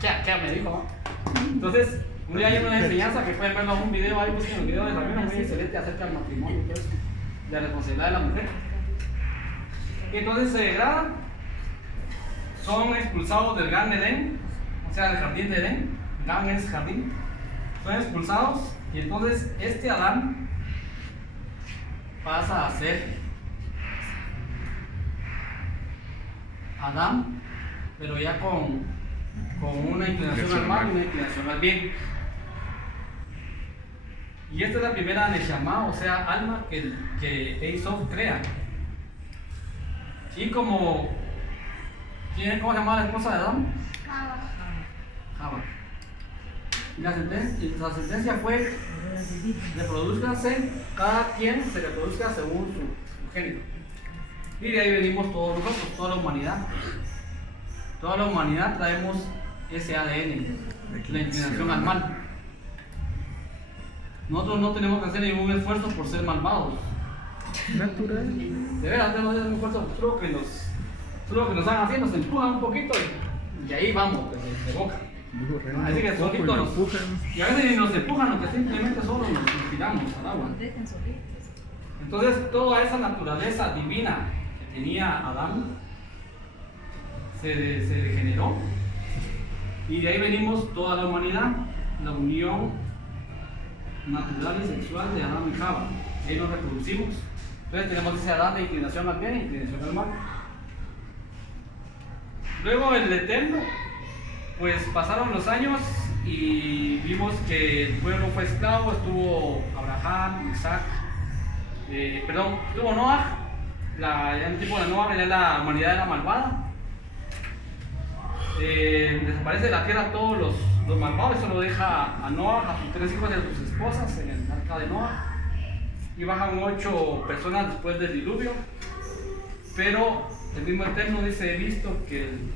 ¿qué me dijo? ¿No? Entonces, un día hay una enseñanza que pueden verlo en un video, ahí busquen el video de Rabino muy excelente acerca del matrimonio y todo eso, de la responsabilidad de la mujer. Y entonces se degradan, son expulsados del Gan Edén, o sea, del jardín de Edén. Gan es jardín, son expulsados y entonces este Adán pasa a ser Adán, pero ya con una inclinación al mal y una inclinación al bien. Y esta es la primera Neshama, o sea, alma que Eisov crea. Y como, ¿cómo se llamaba la esposa de Adán? Java. Y la sentencia fue: reproduzcanse, cada quien se reproduzca según su género. Y de ahí venimos todos nosotros, toda la humanidad. Toda la humanidad traemos ese ADN, la inclinación al mal. Nosotros no tenemos que hacer ningún esfuerzo por ser malvados. Natural. De veras, no es un esfuerzo, solo que nos hagan así, nos empujan un poquito y ahí vamos, pues, de boca. Así que solitos nos empujan. Y a veces ni nos empujan, lo que simplemente solo nos tiramos al agua. Entonces, toda esa naturaleza divina que tenía Adán se degeneró. Y de ahí venimos toda la humanidad, la unión natural y sexual de Adán y Java. Ahí nos reproducimos. Entonces tenemos ese Adán de inclinación al bien e inclinación al mal. Luego el Eterno, pues pasaron los años y vimos que el pueblo fue esclavo. Estuvo Abraham, Isaac, estuvo Noah. Ya en el tiempo de Noah ya la humanidad era malvada. Desaparece de la tierra todos los malvados, eso lo deja a Noah, a sus 3 hijos y a sus esposas en el arca de Noah. Y bajan 8 personas después del diluvio. Pero el mismo Eterno dice: he visto que el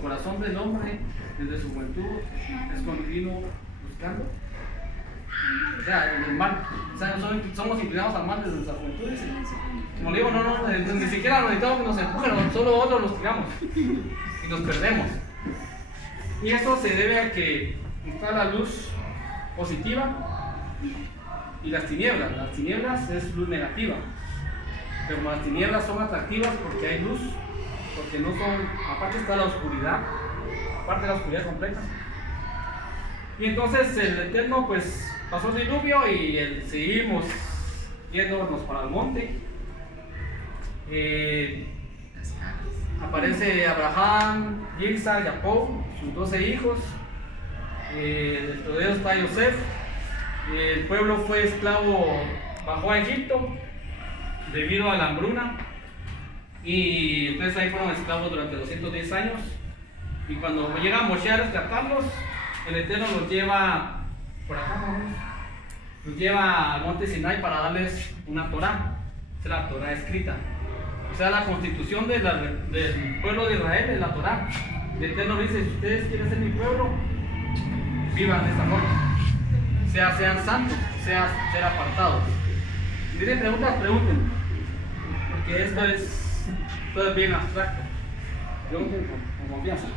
corazón del hombre desde su juventud es continuo buscando. O sea, el mal. O sea, somos inclinados al mal desde nuestra juventud. Como digo, ni siquiera necesitamos que nos empujen, solo otros nos tiramos y nos perdemos. Y esto se debe a que está la luz positiva y las tinieblas. Las tinieblas es luz negativa, pero las tinieblas son atractivas porque hay luz, porque no son, aparte está la oscuridad, aparte de la oscuridad completa. Y entonces el Eterno pues pasó el diluvio y seguimos yéndonos para el monte. Aparece Abraham, Isaac, Jacob, sus 12 hijos. Dentro de ellos está Yosef. El pueblo fue esclavo, bajó a Egipto debido a la hambruna. Y entonces ahí fueron esclavos durante 210 años. Y cuando llega Moshe a rescatarlos, el Eterno los lleva por acá, los lleva al monte Sinai para darles una Torá. Es la Torá escrita. O sea, la constitución del pueblo de Israel es la Torá. El Eterno dice: si ustedes quieren ser mi pueblo, vivan de esta forma. Sean santos, ser apartados. Si tienen preguntas, pregunten. Porque esto es bien abstracto. Pregunten con confianza.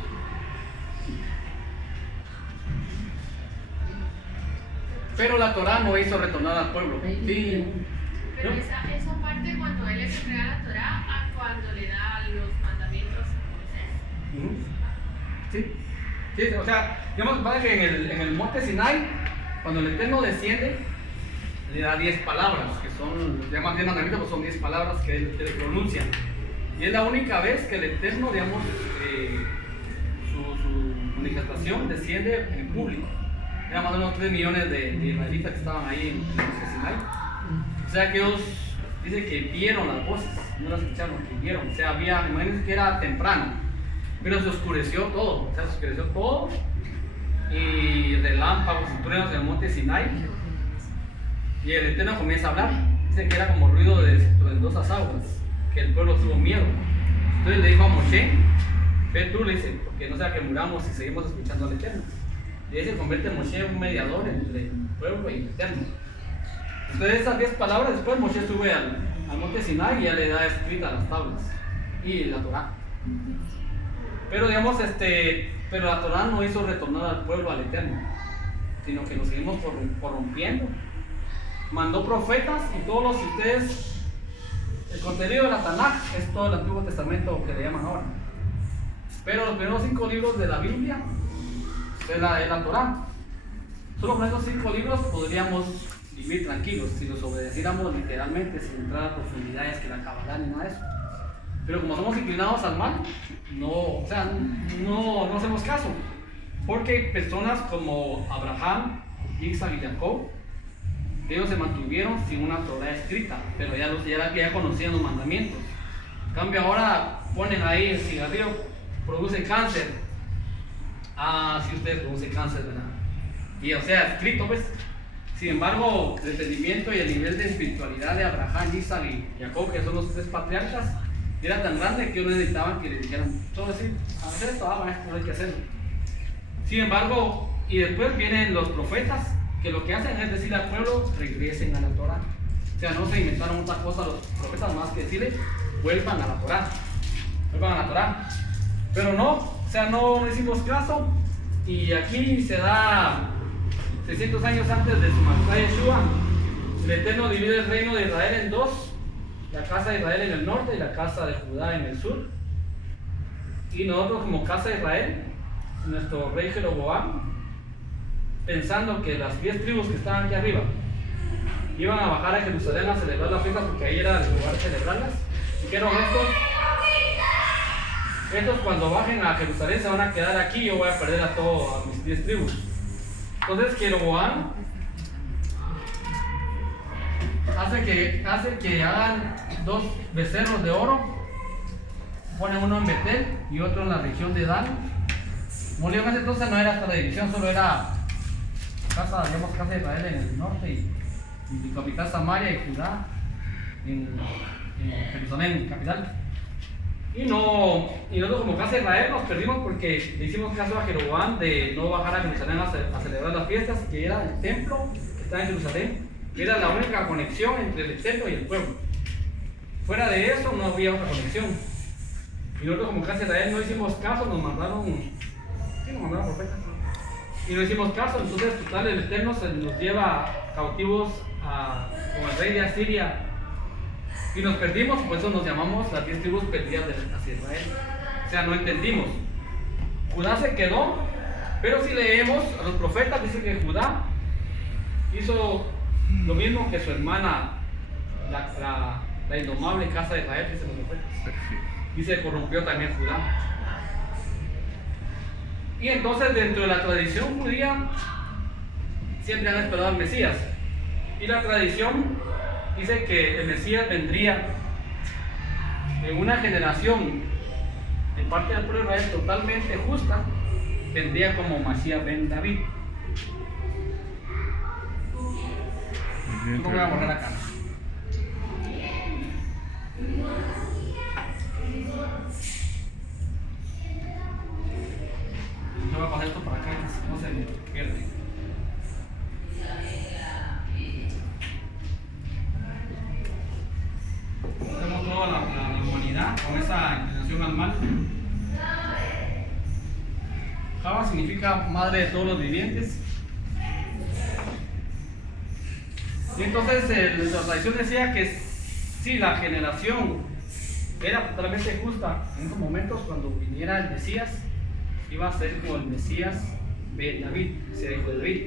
Pero la Torá no hizo retornar al pueblo. Sí. Pero ¿no? esa parte cuando él les entrega la Torá a cuando le da los mandamientos a Moisés. Sí, o sea, digamos que en el monte Sinai, cuando el Eterno desciende, le da 10 palabras, que son, se llaman 10 mandamientos, pues son 10 palabras que él pronuncia. Y es la única vez que el Eterno, digamos, su manifestación desciende en público. Eran más o menos 3 millones de israelitas que estaban ahí en el monte Sinai. O sea que ellos dicen que vieron las voces, no las escucharon, que vieron. O sea, imagínense que era temprano, pero se oscureció todo, y relámpagos y truenos en el monte Sinai. Y el Eterno comienza a hablar. Dice que era como ruido de estruendosas aguas, que el pueblo tuvo miedo. Entonces le dijo a Moshe: ve tú, le dice, porque no sea que muramos si seguimos escuchando al Eterno. Y ahí se convierte Moshe en un mediador entre el pueblo y el Eterno. Entonces esas 10 palabras, después Moshe sube al monte Sinai y ya le da escritas las tablas y la Torá. Pero digamos, pero la Torá no hizo retornar al pueblo al Eterno, sino que nos seguimos corrompiendo. Mandó profetas y todos los que ustedes, el contenido de la Tanaj es todo el Antiguo Testamento que le llaman ahora. Pero los primeros 5 libros de la Biblia es la Torá. Solo con esos 5 libros podríamos vivir tranquilos si los obedeciéramos literalmente, sin entrar a profundidades que la Kabbalah ni nada de eso. Pero como somos inclinados al mal, no hacemos caso. Porque personas como Abraham, Isaac y Jacob, ellos se mantuvieron sin una Torah escrita, pero ya conocían los mandamientos. En cambio ahora ponen ahí el cigarrillo, produce cáncer. Si ustedes producen cáncer, ¿verdad? Y o sea, escrito pues. Sin embargo, el entendimiento y el nivel de espiritualidad de Abraham, Isaac y Jacob, que son los 3 patriarcas, era tan grande que ellos necesitaban que les dijeran, todo decir, hacer esto, esto hay que hacerlo. Sin embargo, y después vienen los profetas, que lo que hacen es decirle al pueblo, regresen a la Torah. O sea, no se inventaron otra cosa los profetas más que decirle, vuelvan a la Torah. Vuelvan a la Torah. Pero no, o sea, no hicimos caso. Y aquí se da 600 años antes de su majestad Yeshua, el Eterno divide el reino de Israel en 2. La casa de Israel en el norte y la casa de Judá en el sur. Y nosotros como casa de Israel, nuestro rey Jeroboam, pensando que las 10 tribus que estaban aquí arriba iban a bajar a Jerusalén a celebrar las fiestas porque ahí era el lugar de celebrarlas, dijeron estos cuando bajen a Jerusalén se van a quedar aquí y yo voy a perder a mis 10 tribus. Entonces Jeroboam hace que hagan 2 becerros de oro, ponen uno en Betel y otro en la región de Dan. Como entonces no era hasta la división, solo era casa de Israel en el norte y capital Samaria y Judá en Jerusalén, capital. Y nosotros como casa de Israel nos perdimos porque le hicimos caso a Jeroboam de no bajar a Jerusalén a celebrar las fiestas, que era el templo que está en Jerusalén, que era la única conexión entre el templo y el pueblo. Fuera de eso no había otra conexión. Y nosotros como casa de Israel no hicimos caso, nos mandaron profetas. Y no hicimos caso, entonces total el Eterno se nos lleva cautivos como el rey de Asiria. Y nos perdimos, por eso nos llamamos las 10 tribus perdidas hacia Israel. O sea, no entendimos. Judá se quedó, pero si leemos a los profetas, dice que Judá hizo lo mismo que su hermana, la indomable casa de Israel, dicen los profetas. Y se corrompió también Judá. Y entonces dentro de la tradición judía siempre han esperado al Mesías. Y la tradición dice que el Mesías vendría en una generación en parte del pueblo de Israel totalmente justa, vendría como Mashiach ben David. ¿Cómo voy a borrar acá? Yo voy a pasar esto para acá, no se me pierde. Tenemos toda la humanidad con esa inclinación al mal. Java significa madre de todos los vivientes. Y entonces la tradición decía que si la generación era totalmente justa en esos momentos, cuando viniera el Mesías, iba a ser como el Mesías ben David, sea hijo de David.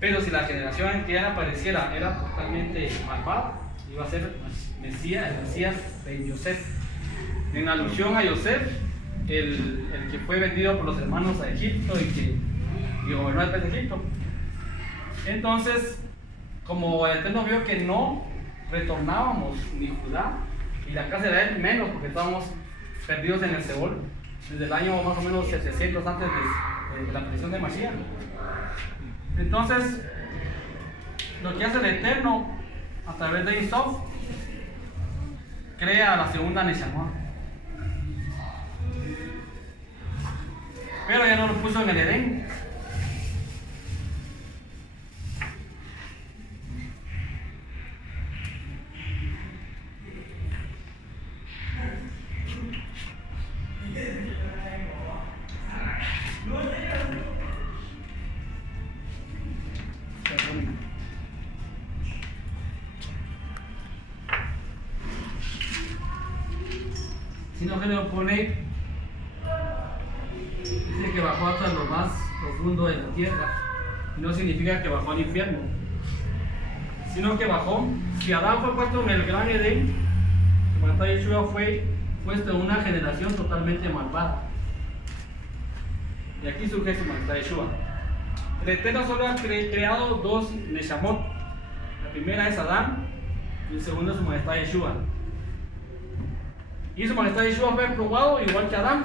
Pero si la generación en que apareciera era totalmente malvada, iba a ser el Mesías ben Yosef, en alusión a Yosef, el que fue vendido por los hermanos a Egipto y gobernó el país de Egipto. Entonces, como el Eterno vio que no retornábamos ni Judá y la casa de Israel menos, porque estábamos perdidos en el Seol desde el año más o menos 700 antes de la aparición de Mashiach. Entonces, lo que hace el Eterno a través de Isof, crea la segunda Neshama. Pero ya no lo puso en el Edén. sino que lo pone, dice que bajó hasta lo más profundo de la tierra. No significa que bajó al infierno, sino que bajó. Si Adán fue puesto en el gran Edén, su majestad Yeshua fue puesto en una generación totalmente malvada. Y aquí surge su majestad Yeshua. El Eterno solo ha creado dos Neshamot. La primera es Adán y el segundo es su majestad Yeshua. Y su majestad Yeshua fue probado igual que Adán.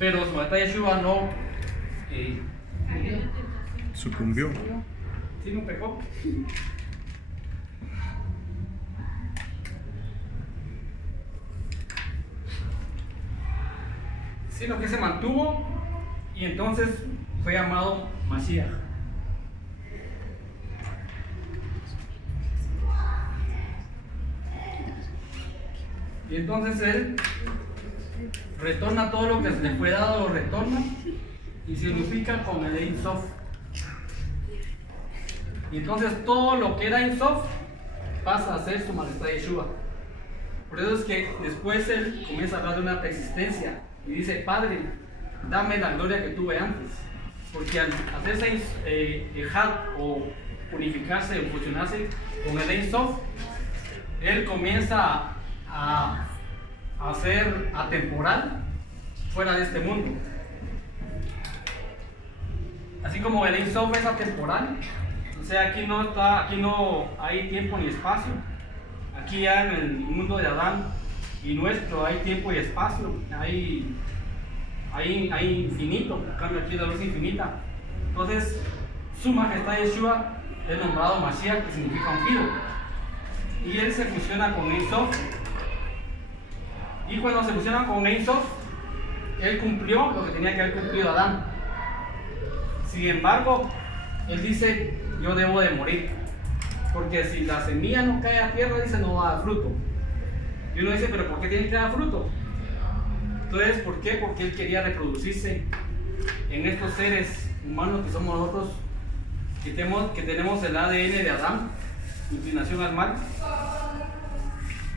Pero su majestad Yeshua no Sucumbió. sí, no pecó. Sino que se mantuvo y entonces fue llamado Mashiach. Y entonces él retorna todo lo que se le fue dado, lo retorna y se unifica con el Ein Sof. Y entonces todo lo que era Ein Sof pasa a ser su majestad Yeshua. Por eso es que después él comienza a hablar de una persistencia y dice: Padre, dame la gloria que tuve antes. Porque al hacerse Ejad o unificarse o fusionarse con el Ein Sof, él comienza a ser atemporal fuera de este mundo. Así como el Ein Sof es atemporal, o sea, aquí no hay tiempo ni espacio. Aquí ya en el mundo de Adán y nuestro hay tiempo y espacio, hay infinito, en cambio aquí la luz infinita. Entonces, su majestad Yeshua es nombrado Mashiach, que significa ungido, y él se fusiona con Ein Sof. Y cuando se fusiona con Ein Sof, él cumplió lo que tenía que haber cumplido Adán. Sin embargo, él dice: yo debo de morir, porque si la semilla no cae a tierra, dice, no va a dar fruto. Y uno dice: pero ¿por qué tiene que dar fruto? Entonces, ¿por qué? Porque él quería reproducirse en estos seres humanos que somos nosotros, que tenemos el ADN de Adán, inclinación al mal.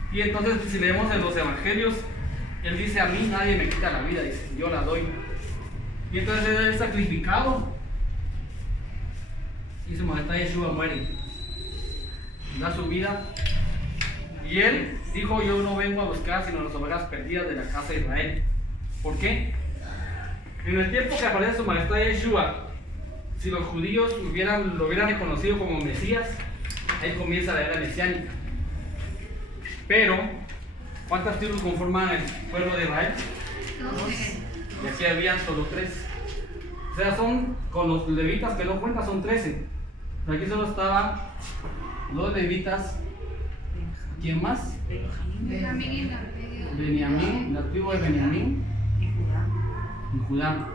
Y entonces, si leemos en los evangelios, él dice: a mí nadie me quita la vida, dice, yo la doy. Y entonces él es sacrificado y su majestad Yeshua muere, da su vida. Y él dijo: yo no vengo a buscar sino las ovejas perdidas de la casa de Israel. ¿Por qué? En el tiempo que aparece su majestad Yeshua, si los judíos lo hubieran reconocido como Mesías, ahí comienza la era mesiánica. Pero, ¿cuántas tribus conforman el pueblo de Israel? 12. Y aquí habían solo 3. O sea, con los levitas que no cuentan, son 13. Pero aquí solo estaban los levitas. ¿Quién más? Benjamín y la Beniamín, la tribu de Beniamín y Judá.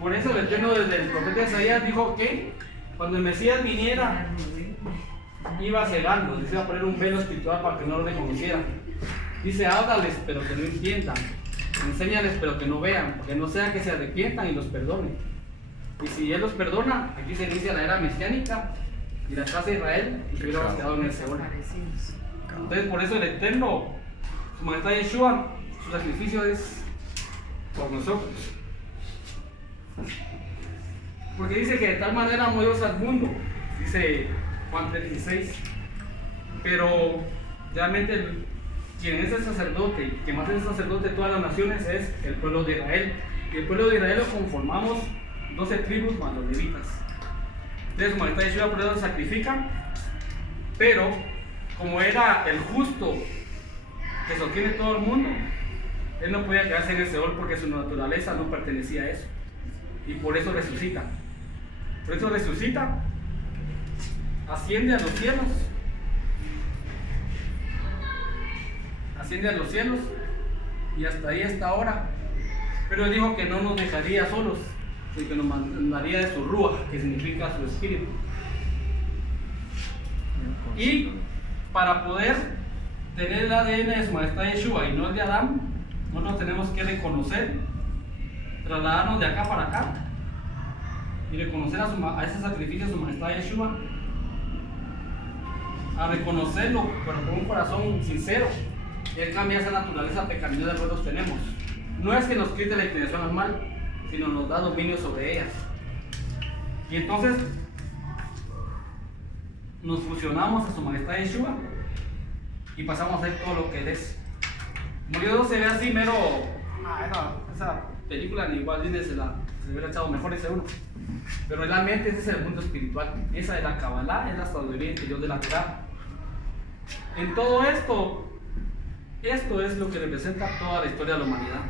Por eso el Eterno desde el profeta Isaías dijo que cuando el Mesías viniera iba a cegarlos, les iba a poner un velo espiritual para que no lo reconocieran. Dice: háblales pero que no entiendan, enséñales pero que no vean, porque no sea que se arrepientan y los perdone. Y si él los perdona, aquí se inicia la era mesiánica y la casa de Israel y se hubiera quedado en el Seol. Entonces, por eso el Eterno, su majestad Yeshua, su sacrificio es por nosotros. Porque dice que de tal manera amó Dios al mundo, dice Juan 3:16. Pero realmente quien es el sacerdote, quien más es el sacerdote de todas las naciones, es el pueblo de Israel. Y el pueblo de Israel lo conformamos 12 tribus más los levitas. Entonces, su majestad Yeshua por eso sacrifica, pero como era el justo que sostiene todo el mundo, él no podía quedarse en el Seol porque su naturaleza no pertenecía a eso. Y por eso resucita. Por eso resucita, asciende a los cielos. Asciende a los cielos y hasta ahí está ahora. Pero él dijo que no nos dejaría solos, sino que nos mandaría de su Ruach, que significa su espíritu. Y para poder tener el ADN de su majestad Yeshua y no el de Adán, nosotros tenemos que reconocer, trasladarnos de acá para acá y reconocer a ese sacrificio de su majestad Yeshua a reconocerlo, pero con un corazón sincero, Él cambia esa naturaleza pecaminosa que nosotros tenemos. No es que nos quite la inclinación al mal, sino nos da dominio sobre ellas. Y entonces nos fusionamos a su majestad Yeshua y pasamos a hacer todo lo que Él es. Como Dios se ve así mero, esa película ni igual Disney se hubiera echado mejor ese uno. Pero realmente ese es el mundo espiritual. Esa es la Kabbalah, es la sabiduría interior de la Torah. En todo esto es lo que representa toda la historia de la humanidad.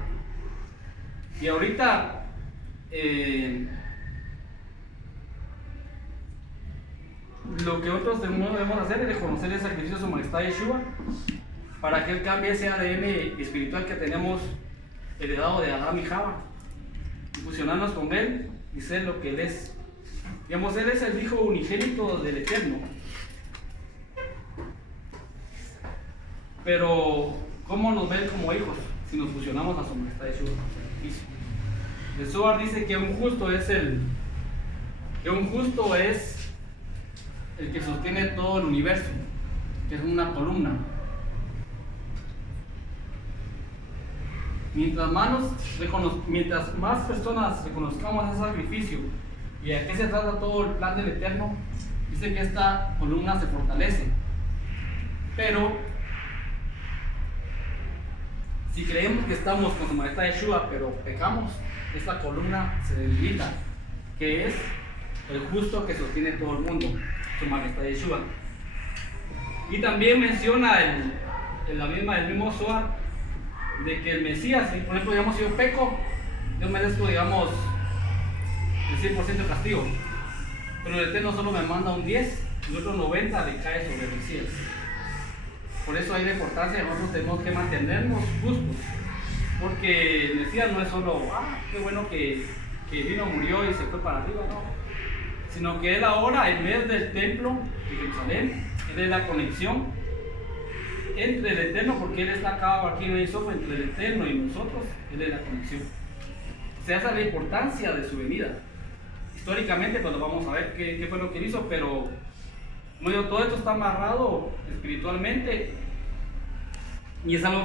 Y ahorita lo que nosotros debemos hacer es reconocer el sacrificio de su majestad Yeshua para que Él cambie ese ADN espiritual que tenemos heredado de Adán y Java, y fusionarnos con Él y ser lo que Él es. Digamos, Él es el Hijo unigénito del Eterno. Pero, ¿cómo nos ven como hijos si nos fusionamos a su majestad Yeshua? El Zohar dice que un justo es el que sostiene todo el universo, que es una columna. Mientras más personas reconozcamos ese sacrificio y de qué se trata todo el plan del Eterno, dice que esta columna se fortalece. Pero si creemos que estamos con su majestad Yeshua, pero pecamos, esta columna se debilita, que es el justo que sostiene todo el mundo, su majestad Yeshua. Y también menciona el mismo Zohar de que el Mesías, si por ejemplo digamos yo peco, yo merezco digamos el 100% de castigo, pero el Eterno solo me manda un 10 y el otro 90 le cae sobre el Mesías. Por eso hay la importancia de nosotros tenemos que mantenernos justos, porque el Mesías no es solo qué bueno que vino, murió y se fue para arriba, no, sino que Él ahora en vez del templo de Jerusalén, Él es la conexión entre el Eterno, porque Él está acá aquí en el sofá, entre el Eterno y nosotros, Él es la conexión. O sea, esa es la importancia de su venida. Históricamente, pues lo vamos a ver qué fue lo que Él hizo, pero todo esto está amarrado espiritualmente y es algo